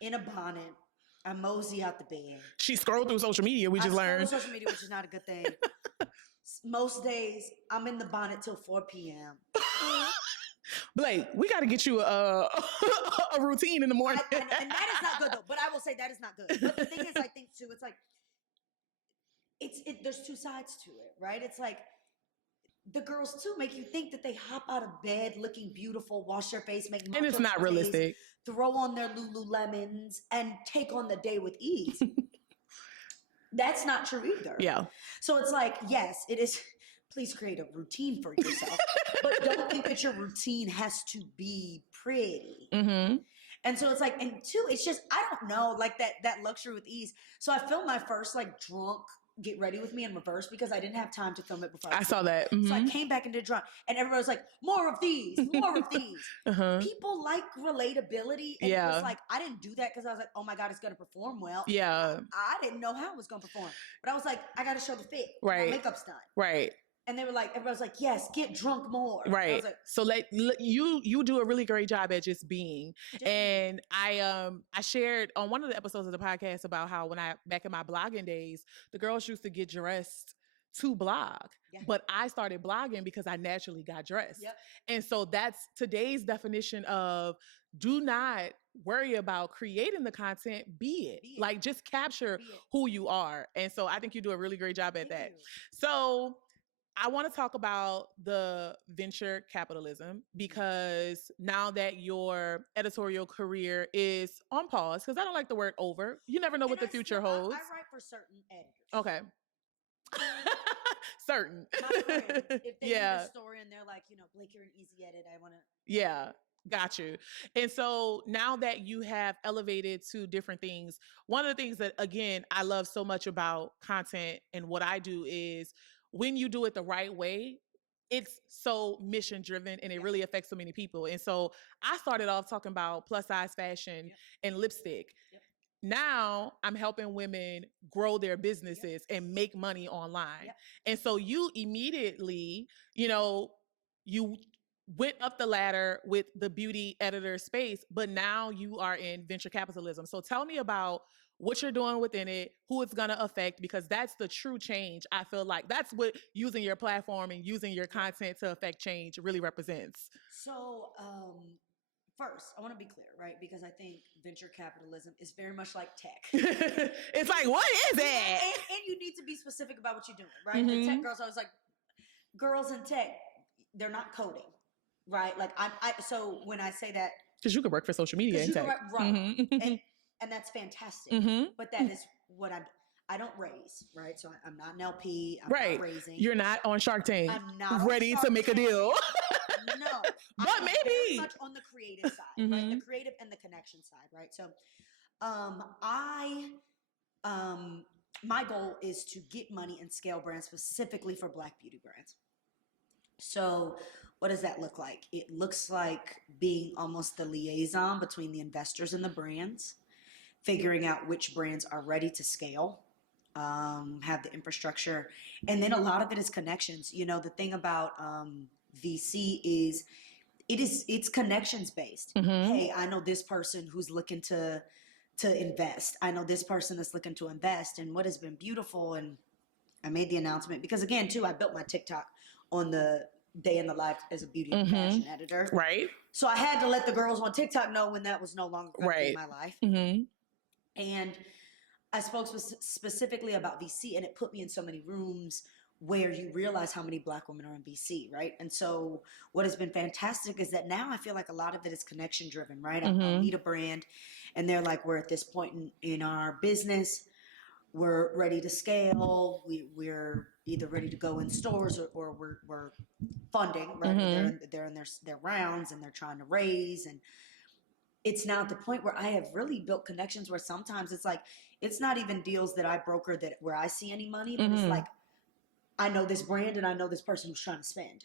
in a bonnet. I mosey out the bed. She scrolled through social media. We just learned. Social media, which is not a good thing. Most days, I'm in the bonnet till 4 p.m. Blake, we got to get you a routine in the morning. And that is not good, though. But I will say that is not good. But the thing is, I think, too, it's like, there's two sides to it, right? It's like, the girls, too, make you think that they hop out of bed looking beautiful, wash their face, make and it's not realistic. Throw on their Lululemons, and take on the day with ease. That's not true either. Yeah. So it's like, yes, it is. Please create a routine for yourself. But don't think that your routine has to be pretty. Mm-hmm. And so it's like, and two, it's just, I don't know, like that luxury with ease. So I filmed my first like drunk get ready with me in reverse, because I didn't have time to film it before. I saw that. So I came back and did drunk, and everybody was like, more of these, more of these. People like relatability. And it was like, I didn't do that because I was like, oh my God, it's going to perform well. Yeah. I didn't know how it was going to perform, but I was like, I got to show the fit. Right. My makeup's done. Right. And they were like, everybody was like, yes, get drunk more. Right. I was like, so you do a really great job at just being. And I shared on one of the episodes of the podcast about how when back in my blogging days, the girls used to get dressed to blog. Yeah. But I started blogging because I naturally got dressed. Yep. And so that's today's definition of, do not worry about creating the content, be it. Like, just capture who you are. And so I think you do a really great job at that. So I want to talk about the venture capitalism, because now that your editorial career is on pause, because I don't like the word over. You never know what the future holds. I write for certain editors. Okay. Certain. My friends, if they need a story and they're like, Blake, you're an easy edit, I want to. Yeah. Got you. And so now that you have elevated to different things, one of the things that, again, I love so much about content and what I do is, when you do it the right way, it's so mission driven and it really affects so many people. And so I started off talking about plus size fashion and lipstick. Yep. Now I'm helping women grow their businesses and make money online. Yep. And so you immediately, you went up the ladder with the beauty editor space, but now you are in venture capitalism. So tell me about what you're doing within it, who it's going to affect, because that's the true change. I feel like that's what using your platform and using your content to affect change really represents. So first, I want to be clear, right? Because I think venture capitalism is very much like tech. It's like, what is it? And you need to be specific about what you're doing, right? The tech girls, I was like, girls in tech, they're not coding, right? Like so when I say that, because you could work for social media in tech. Right. And that's fantastic. But that is what I don't raise, right? So I'm not an LP. I'm not raising. You're not on Shark Tank. I'm not ready to make a deal. No. But I'm maybe. very much on the creative side, right? The creative and the connection side, right? So my goal is to get money and scale brands specifically for Black beauty brands. So what does that look like? It looks like being almost the liaison between the investors and the brands, figuring out which brands are ready to scale, have the infrastructure. And then a lot of it is connections. The thing about VC is it's connections based. Hey, I know this person who's looking to invest. I know this person that's looking to invest. And what has been beautiful, and I made the announcement because, again, too, I built my TikTok on the day in the life as a beauty and fashion editor. Right. So I had to let the girls on TikTok know when that was no longer going to be my life. And I spoke specifically about VC, and it put me in so many rooms where you realize how many Black women are in VC, right? And so what has been fantastic is that now I feel like a lot of it is connection driven, right? I'll meet a brand and they're like, we're at this point in our business, we're ready to scale, we're either ready to go in stores or we're funding, right? They're in their rounds and they're trying to raise, and it's now at the point where I have really built connections where sometimes it's like, it's not even deals that I broker where I see any money, but it's like, I know this brand and I know this person who's trying to spend.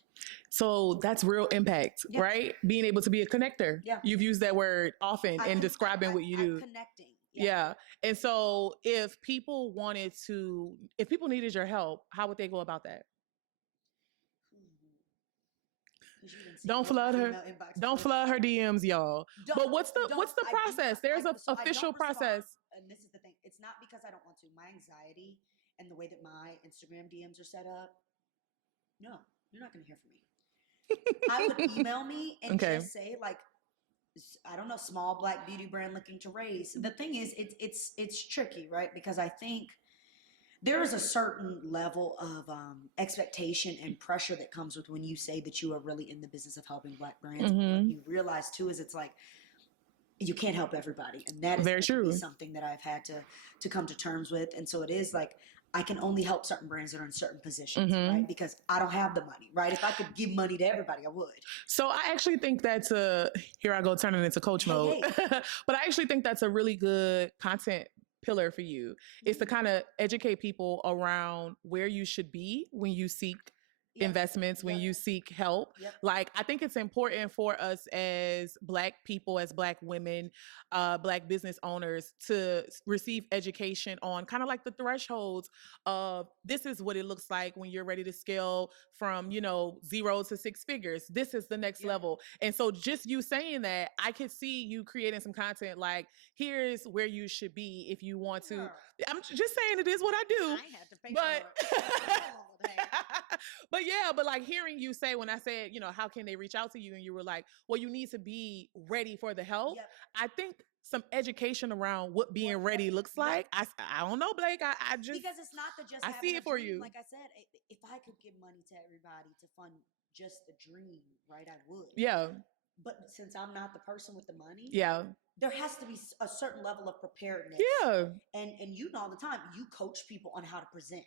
So that's real impact, right? Being able to be a connector. Yeah. You've used that word often in describing what you do. Connecting. Yeah. And so if people needed your help, how would they go about that? Don't flood her DMs, y'all. But what's the process? There's an official process. And this is the thing. It's not because I don't want to. My anxiety and the way that my Instagram DMs are set up, no, you're not going to hear from me. I would email me and just say, like, I don't know, small Black beauty brand looking to raise. The thing is, it's tricky, right? Because I think there is a certain level of expectation and pressure that comes with when you say that you are really in the business of helping Black brands. What you realize too is it's like, you can't help everybody, and that is very true. Something that I've had to come to terms with. And so it is like, I can only help certain brands that are in certain positions, right? Because I don't have the money, right? If I could give money to everybody, I would. So I actually think that's here I go turning into coach mode. But I actually think that's a really good content pillar for you, is to kind of educate people around where you should be when you seek investments, when you seek help. Like, I think it's important for us as Black people, as Black women, Black business owners, to receive education on kind of like the thresholds of, this is what it looks like when you're ready to scale from, 0 to 6 figures. This is the next level. And so just you saying that, I could see you creating some content like, here's where you should be if you want to. I'm just saying, it is what I do. I had to pay for it. But like hearing you say, when I said, how can they reach out to you? And you were like, well, you need to be ready for the help. I think some education around what being ready looks like. I don't know, Blake. I just, because it's not the just, I see it for dream. you. Like I said, if I could give money to everybody to fund just the dream, right, I would. Yeah. But since I'm not the person with the money, there has to be a certain level of preparedness. Yeah. And all the time, you coach people on how to present.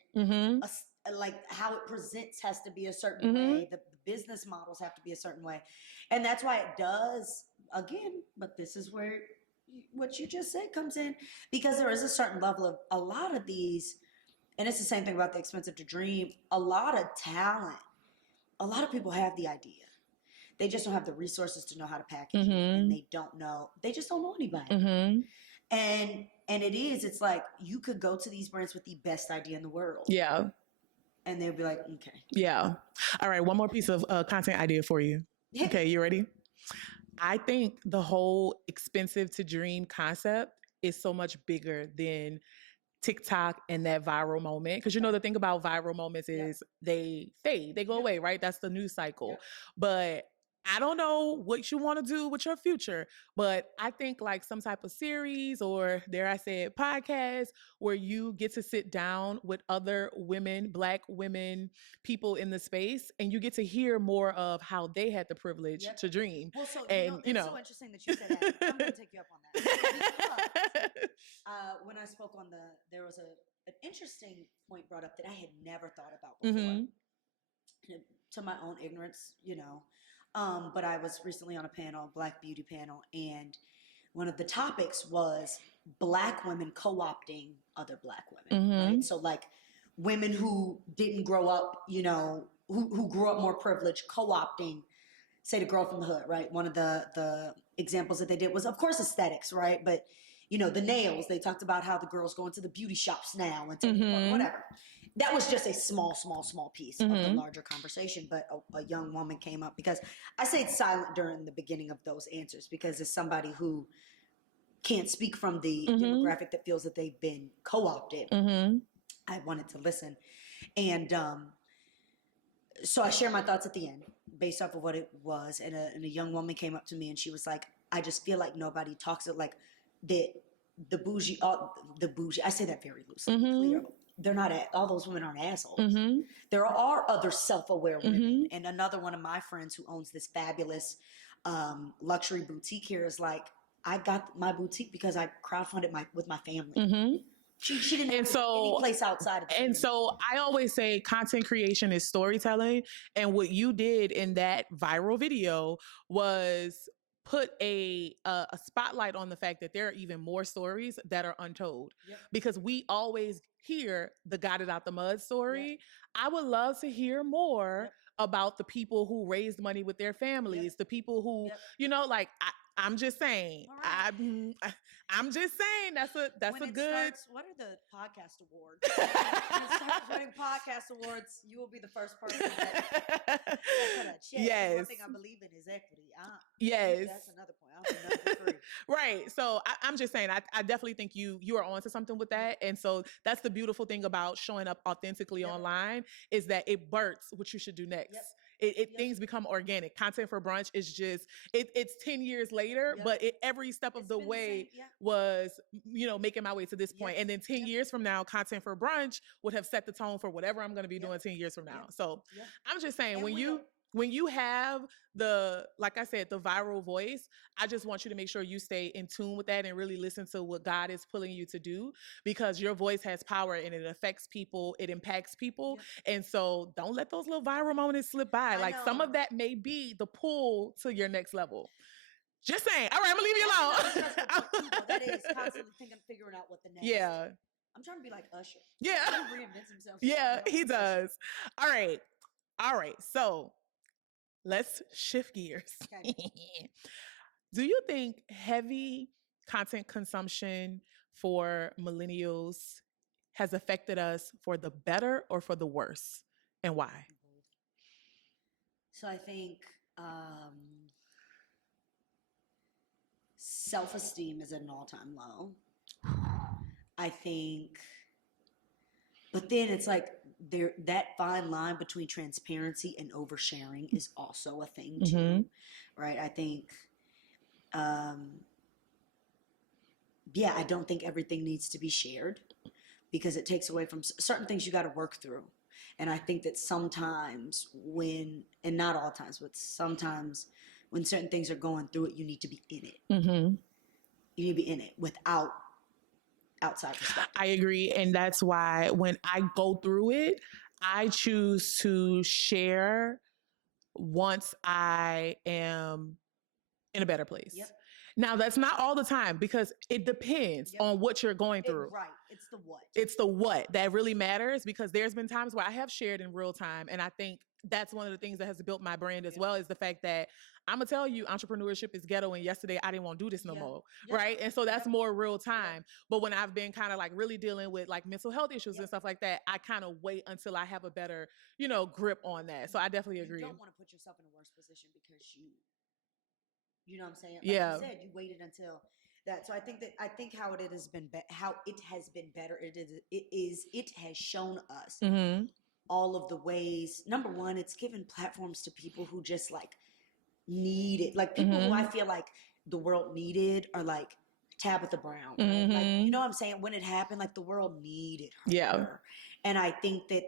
Like how it presents has to be a certain way. The business models have to be a certain way. And that's why it does, again, but this is where what you just said comes in, because there is a certain level of a lot of these, and it's the same thing about the expensive to dream, a lot of talent. A lot of people have the idea. They just don't have the resources to know how to package it, and they just don't know anybody. And it's like, you could go to these brands with the best idea in the world. Yeah. And they'll be like, okay. Yeah. All right. One more piece of content idea for you. Okay. You ready? I think the whole expensive to dream concept is so much bigger than TikTok and that viral moment. Because the thing about viral moments is they fade, they go away, right? That's the news cycle. But I don't know what you want to do with your future, but I think like some type of series, or dare I say it, podcast, where you get to sit down with other women, Black women, people in the space, and you get to hear more of how they had the privilege to dream. Well, so it's so interesting that you said that. I'm going to take you up on that. Because, when I spoke on there was an interesting point brought up that I had never thought about before. To my own ignorance, but I was recently on a panel, Black beauty panel, and one of the topics was Black women co-opting other Black women, right? So like women who didn't grow up, who grew up more privileged, co-opting, say, the girl from the hood, right? One of the examples that they did was, of course, aesthetics, right? But, the nails, they talked about how the girls go into the beauty shops now and whatever. That was just a small piece of the larger conversation. But a young woman came up, because I stayed silent during the beginning of those answers, because as somebody who can't speak from the demographic that feels that they've been co-opted, I wanted to listen. And So I share my thoughts at the end based off of what it was. And a young woman came up to me and she was like, I just feel like nobody talks it like the bougie, I say that very loosely, clear. They're not, all those women aren't assholes. There are other self-aware women. And another one of my friends who owns this fabulous luxury boutique here is like, I got my boutique because I crowdfunded with my family. She didn't have any place outside of the family. So I always say content creation is storytelling. And what you did in that viral video was put a spotlight on the fact that there are even more stories that are untold. Because we always hear the got it out the mud story. I would love to hear more about the people who raised money with their families, the people who, you know, like I'm just saying, I'm just saying that's a good. What are the podcast awards? When it starts winning podcast awards, you will be the first person that cut a check. Yes. One thing I believe in is equity. Yes. That's another point. I don't think that's free. Right. So I'm just saying, I definitely think you are onto something with that. And so that's the beautiful thing about showing up authentically online is that it births what you should do next. Things become organic. Content for Brunch is just, it's 10 years later, but every step of the way was, you know, making my way to this point. And then 10 years from now, Content for Brunch would have set the tone for whatever I'm going to be doing 10 years from now. So I'm just saying, when you have like I said, the viral voice, I just want you to make sure you stay in tune with that and really listen to what God is pulling you to do, because your voice has power and it affects people, it impacts people. And so don't let those little viral moments slip by. Like some of that may be the pull to your next level. Just saying. All right, I'm gonna leave you alone. That is constantly figuring out what the next. Yeah. I'm trying to be like Usher. Yeah. He reinvents himself. Yeah, he does. All right. So let's shift gears. Okay. Do you think heavy content consumption for millennials has affected us for the better or for the worse, and why? So I think self-esteem is at an all-time low. I think, but then it's like that fine line between transparency and oversharing is also a thing too, right? I think, I don't think everything needs to be shared because it takes away from certain things you got to work through. And I think that sometimes and not all times, but sometimes when certain things are going through it, you need to be in it. You need to be in it without outside perspective. I agree. And that's why when I go through it, I choose to share once I am in a better place. Now, that's not all the time because it depends on what you're going through. Right. It's the what. It's the what that really matters, because there's been times where I have shared in real time. And I think that's one of the things that has built my brand as well, is the fact that I'm going to tell you entrepreneurship is ghetto, and yesterday I didn't want to do this no more. Right. And so that's more real time. But when I've been kind of like really dealing with like mental health issues and stuff like that, I kind of wait until I have a better, grip on that. So I definitely agree. You don't want to put yourself in a worse position because you know what I'm saying? Like you said, you waited until that. So I think how it has been better. It has shown us all of the ways. Number one, it's given platforms to people who just like need it. Like people who I feel like the world needed are like Tabitha Brown. Right? Like, you know what I'm saying? When it happened, like the world needed her. Yeah. And I think that,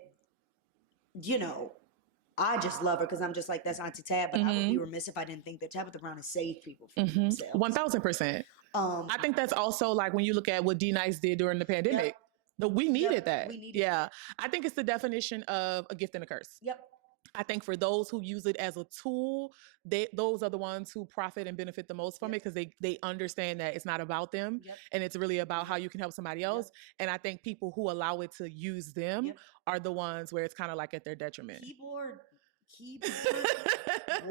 I just love her because I'm just like, that's Auntie Tab, but I would be remiss if I didn't think that Tabitha Brown has saved people from themselves. 1000%. I think that's also like when you look at what D Nice did during the pandemic, we needed that. I think it's the definition of a gift and a curse. I think for those who use it as a tool, those are the ones who profit and benefit the most from it, because they understand that it's not about them and it's really about how you can help somebody else. And I think people who allow it to use them are the ones where it's kind of like at their detriment. Keyboard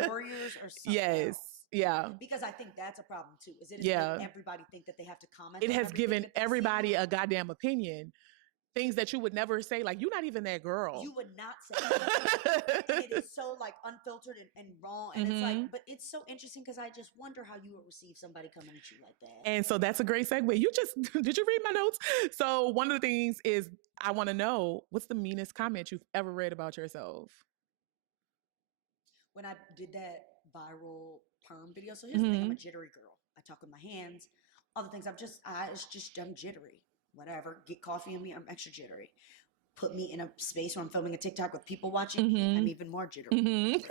warriors or something else. Yeah. Because I think that's a problem too. Is it making everybody think that they have to comment? It has given everybody a goddamn opinion. Things that you would never say, like, you're not even that girl. You would not say that. And it is so like unfiltered and raw. And it's like, but it's so interesting because I just wonder how you would receive somebody coming at you like that. And so that's a great segue. Did you read my notes? So one of the things is I want to know, what's the meanest comment you've ever read about yourself? when I did that viral perm video. So here's the thing, I'm a jittery girl. I talk with my hands, all the things. I'm jittery. Whatever. Get coffee in me, I'm extra jittery. Put me in a space where I'm filming a TikTok with people watching, I'm even more jittery.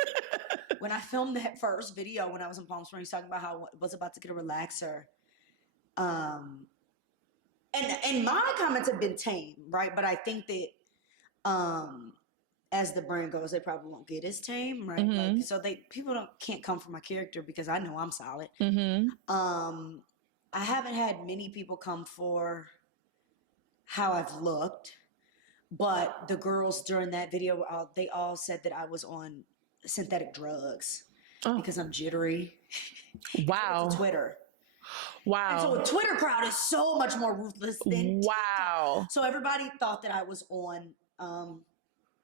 When I filmed that first video when I was in Palm Springs talking about how I was about to get a relaxer, and my comments have been tame, right? But I think that as the brand goes, they probably won't get as tame, right? Like, so people can't come for my character because I know I'm solid. I haven't had many people come for how I've looked, but the girls during that video, they all said that I was on synthetic drugs because I'm jittery. Wow. It's Twitter. Wow. And so a Twitter crowd is so much more ruthless than TikTok. So everybody thought that I was on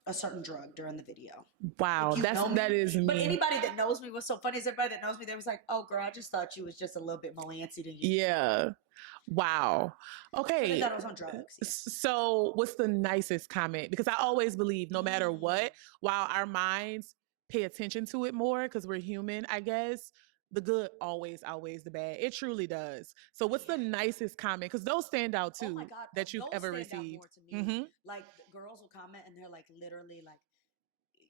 a certain drug during the video. Wow, that is me. But anybody that knows me, what's so funny is everybody that knows me, they was like, "Oh, girl, I just thought you was just a little bit more antsy than you." Yeah. Wow. Okay. So they thought I was on drugs. Yeah. So what's the nicest comment? Because I always believe no matter what, while our minds pay attention to it more because we're human, I guess, the good always outweighs the bad. It truly does. So what's the nicest comment? Because those stand out too. Oh my God, that you've ever those stand received. out more to me. Like girls will comment and they're like literally like,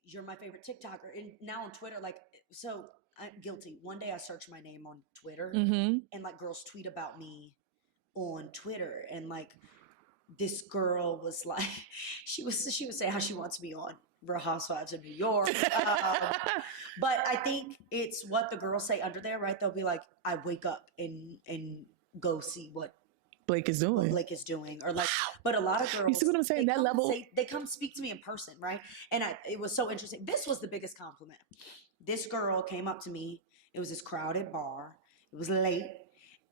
"You're my favorite TikToker." And now on Twitter, like, so I'm guilty. One day I searched my name on Twitter and like girls tweet about me on Twitter, and like this girl was like, she would say how she wants me on Real Housewives of New York. But I think it's what the girls say under there, right? They'll be like, "I wake up and go see what Blake is doing. Or like, but a lot of girls, you see what I'm saying? That level, they come speak to me in person, right? And it was so interesting. This was the biggest compliment. This girl came up to me. It was this crowded bar. It was late.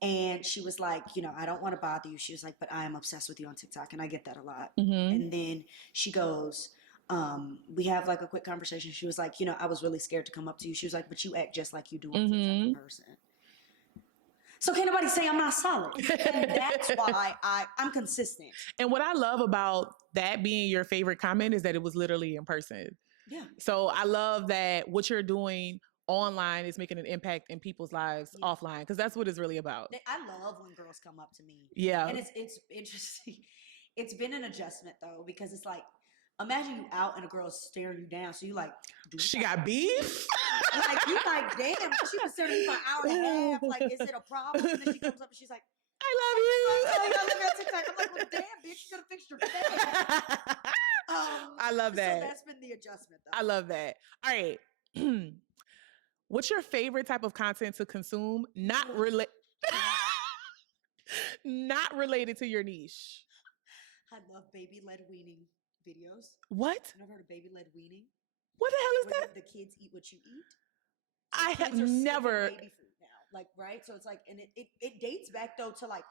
And she was like, "I don't want to bother you." She was like, "But I am obsessed with you on TikTok." And I get that a lot. And then she goes, we have like a quick conversation. She was like, "I was really scared to come up to you." She was like, "But you act just like you do on TikTok in person." So can't nobody say I'm not solid. And that's why I'm consistent. And what I love about that being your favorite comment is that it was literally in person. Yeah. So I love that what you're doing online is making an impact in people's lives offline, because that's what it's really about. I love when girls come up to me. Yeah. And it's interesting. It's been an adjustment though, because it's like, imagine you out and a girl's staring you down. So you like, she got beef? Like, you like, damn, she was staring me for an hour and a half. Like, is it a problem? And then she comes up and she's like, "I love you." I love you on TikTok. I'm like, "Well, damn, bitch, you could have fixed your face." I love that. So that's been the adjustment though. I love that. All right. What's your favorite type of content to consume? Not related to your niche. I love baby-led weaning videos. What? I've never heard of baby-led weaning. What the hell is Where that? the kids eat what you eat. I have never. Baby food now, like, right? So it's like, and it dates back though to like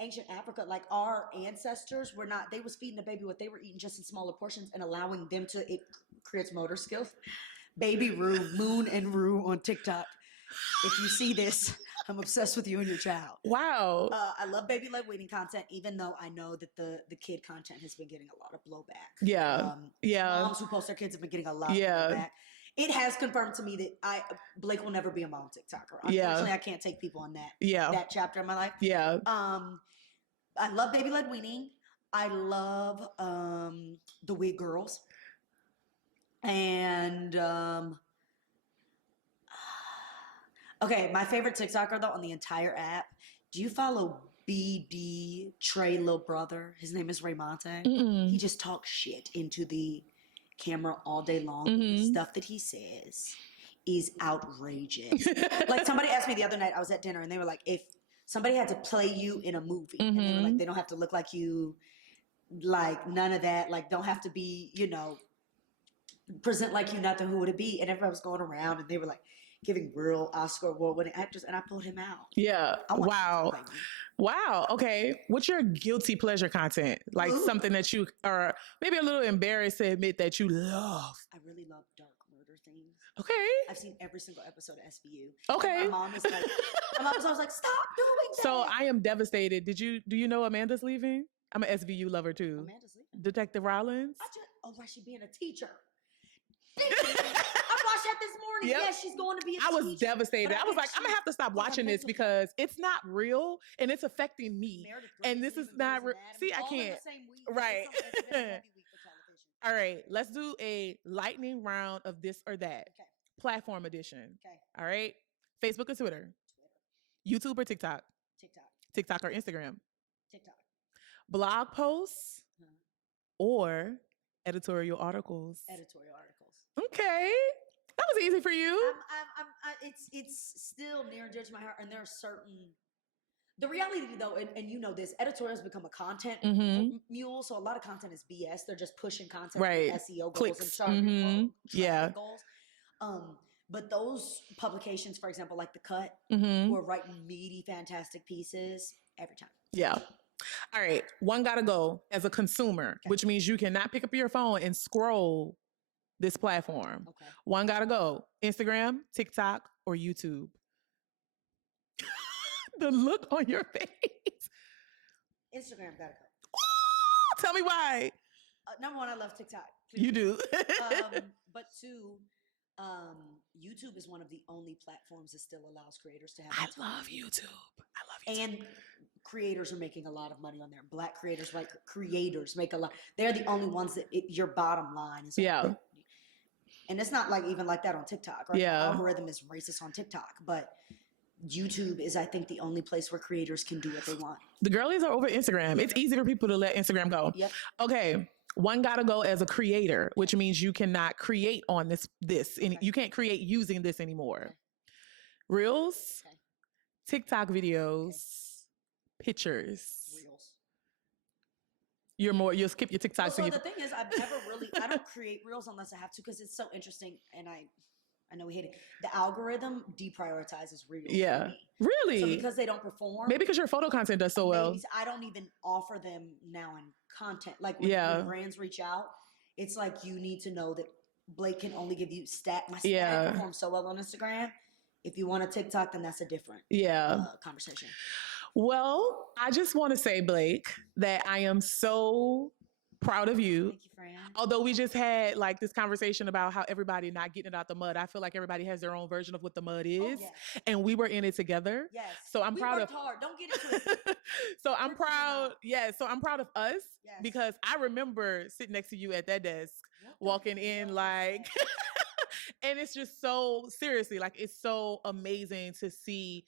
ancient Africa. Like our ancestors were not. They was feeding the baby what they were eating just in smaller portions and allowing them to. It creates motor skills. Baby Rue, Moon and Rue on TikTok. If you see this, I'm obsessed with you and your child. Wow. I love baby-led weaning content, even though I know that the kid content has been getting a lot of blowback. Yeah. Moms who post their kids have been getting a lot of blowback. It has confirmed to me that Blake will never be a mom TikToker. Unfortunately, I can't take people on that chapter in my life. Yeah. I love baby-led weaning. I love the wig girls. And okay, my favorite TikToker though on the entire app. Do you follow BD Trey little brother? His name is Raymonte. He just talks shit into the camera all day long. The stuff that he says is outrageous. Like somebody asked me the other night, I was at dinner and they were like, if somebody had to play you in a movie and they were like, they don't have to look like you, like none of that, like don't have to be, present like you, nothing, who would it be? And everybody was going around and they were like giving real Oscar award-winning actors, and I pulled him out. Yeah. Wow. Okay. What's your guilty pleasure content? Like something that you are maybe a little embarrassed to admit that you love. I really love dark murder things. Okay. I've seen every single episode of SVU. Okay. And my mom was like, "Stop doing that." So I am devastated. Do you know Amanda's leaving? I'm an SVU lover too. Amanda's leaving. Detective Rollins. Why she being a teacher? I watched that this morning. Yep. Yes, she's going to be a I was teacher. devastated. But I was like, I'm gonna have to stop watching this because it's not real and it's affecting me. Meredith And Gray's this is leaving not Grey's See, I Anatomy, all in can't. the same week. Right. It's been a heavy week for television. All right, let's do a lightning round of this or that. Okay. Platform edition. Okay. All right. Facebook or Twitter? YouTube or TikTok? TikTok. TikTok or Instagram? TikTok. Blog posts or editorial articles? Editorial articles. Okay. That was easy for you. It's still near and dear to my heart, and there are certain. The reality, though, and you know this, editorials become a content mule, so a lot of content is BS. They're just pushing content Right. for SEO goals Clicks. and Yeah. goals. But those publications, for example, like The Cut, Mm-hmm. who are writing meaty, fantastic pieces every time. Yeah. All right. One gotta go as a consumer, which means you cannot pick up your phone and scroll this platform. Okay. One gotta go. Instagram, TikTok, or YouTube. The look on your face. Instagram gotta go. Ooh, tell me why. Number one, I love TikTok. You do. But two, YouTube is one of the only platforms that still allows creators to have. I love YouTube. And creators are making a lot of money on there. Black creators, like creators, make a lot. They're the only ones that your bottom line is. Yeah. And it's not like even like that on TikTok. Right? Yeah. The algorithm is racist on TikTok, but YouTube is, I think, the only place where creators can do what they want. The girlies are over Instagram. It's easy for people to let Instagram go. Yep. Okay. One gotta go as a creator, which means you cannot create on this, and you can't create using this anymore. Reels, TikTok videos, pictures. Reels. You'll skip your TikTok. Well, so the thing is, I don't create reels unless I have to because it's so interesting, and I know we hate it. The algorithm deprioritizes reels. Yeah. Really? So because they don't perform. Maybe because your photo content does so well. I don't even offer them now in content. Like when brands reach out, it's like you need to know that Blake can only give you my stack performs so well on Instagram. If you want a TikTok, then that's a different conversation. Well, I just want to say, Blake, that I am so proud of you. Thank you, Fran. Although we just had like this conversation about how everybody not getting it out the mud. I feel like everybody has their own version of what the mud is. And we were in it together. Yes. So I'm proud of hard. Don't get into it. So I'm proud. Yeah. So I'm proud of us because I remember sitting next to you at that desk, walking in like, and it's just so seriously, like, it's so amazing to see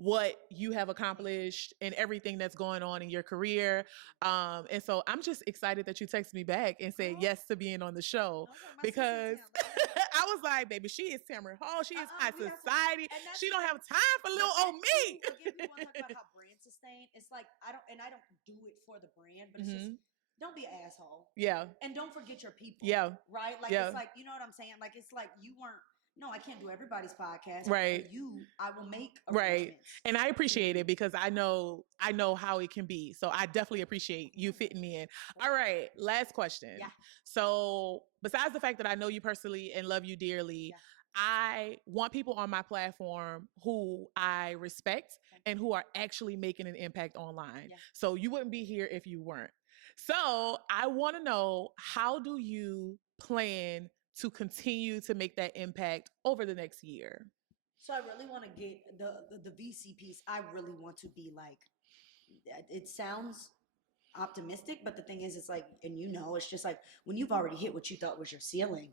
what you have accomplished and everything that's going on in your career. And so I'm just excited that you texted me back and said yes to being on the show because I was like, baby, she is Tamara Hall. She is high society. She don't have time for little old me. Again, we want to talk about how brand sustain. It's like, I don't do it for the brand, but it's just, don't be an asshole. Yeah. And don't forget your people. Yeah. Right? Like, it's like, you know what I'm saying? Like, it's like you weren't, no, I can't do everybody's podcast. Right. I will make right. And I appreciate it because I know how it can be. So I definitely appreciate you fitting me in. All right. Last question. Yeah. So besides the fact that I know you personally and love you dearly, I want people on my platform who I respect and who are actually making an impact online. Yeah. So you wouldn't be here if you weren't. So I want to know, how do you plan to continue to make that impact over the next year? So I really want to get the VC piece. I really want to be like, it sounds optimistic, but the thing is, it's like, and it's just like when you've already hit what you thought was your ceiling,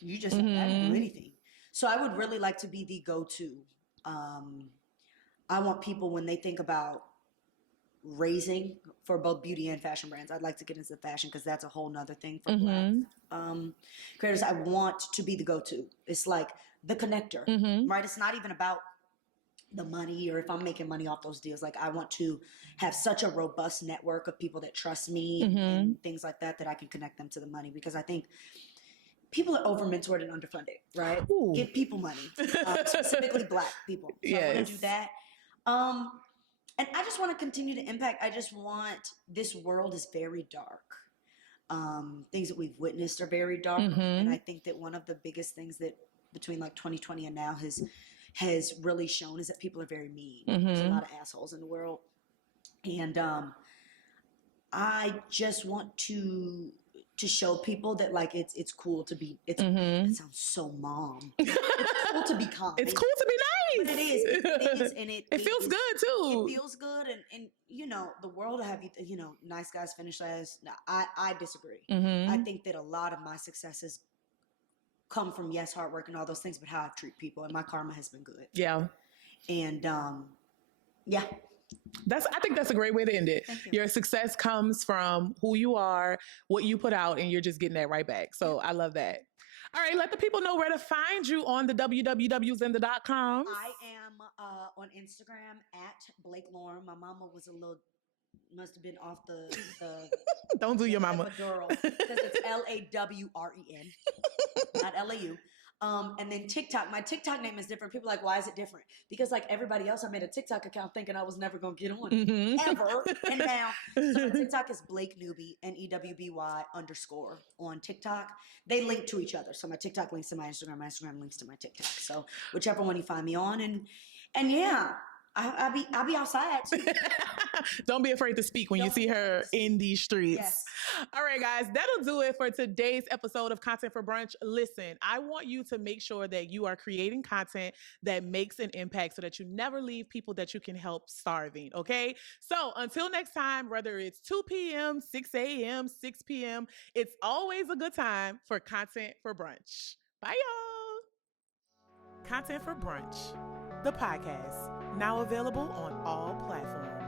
you just I didn't do anything. So I would really like to be the go-to. I want people, when they think about raising for both beauty and fashion brands, I'd like to get into fashion because that's a whole nother thing for Black creators. I want to be the go-to. It's like the connector, right? It's not even about the money or if I'm making money off those deals. Like, I want to have such a robust network of people that trust me and things like that I can connect them to the money, because I think people are over-mentored and underfunded, right? Ooh. Give people money, specifically Black people. So I want to do that. And I just want to continue to impact. I just want, this world is very dark. Things that we've witnessed are very dark. And I think that one of the biggest things that between like 2020 and now has really shown is that people are very mean. There's a lot of assholes in the world. And I just want to to show people that like it's cool to be. It sounds so mom. It's cool to be kind. It's cool to be nice. But it is, and it feels good too. It feels good, and you know, the world will have you know, nice guys finish last. I disagree. I think that a lot of my successes come from hard work and all those things, but how I treat people, and my karma has been good. Yeah. And yeah. I think that's a great way to end it. Your success comes from who you are, what you put out, and you're just getting that right back. So I love that. All right, let the people know where to find you on the www.zinda.com. I am on Instagram at Blake Lauren. My mama was must have been off the Don't do your mama. Epidural, because it's LAWREN, not LAU. And then TikTok. My TikTok name is different. People are like, why is it different? Because like everybody else, I made a TikTok account thinking I was never going to get on ever. And now, so my TikTok is Blake Newby, NEWBY_ on TikTok. They link to each other. So my TikTok links to my Instagram links to my TikTok. So whichever one you find me on. And yeah, I'll be outside too. Don't be afraid to speak when you see her in these streets. Yes. All right, guys, that'll do it for today's episode of Content for Brunch. Listen, I want you to make sure that you are creating content that makes an impact so that you never leave people that you can help starving, okay? So until next time, whether it's 2 p.m., 6 a.m., 6 p.m., it's always a good time for Content for Brunch. Bye, y'all. Content for Brunch, the podcast, now available on all platforms.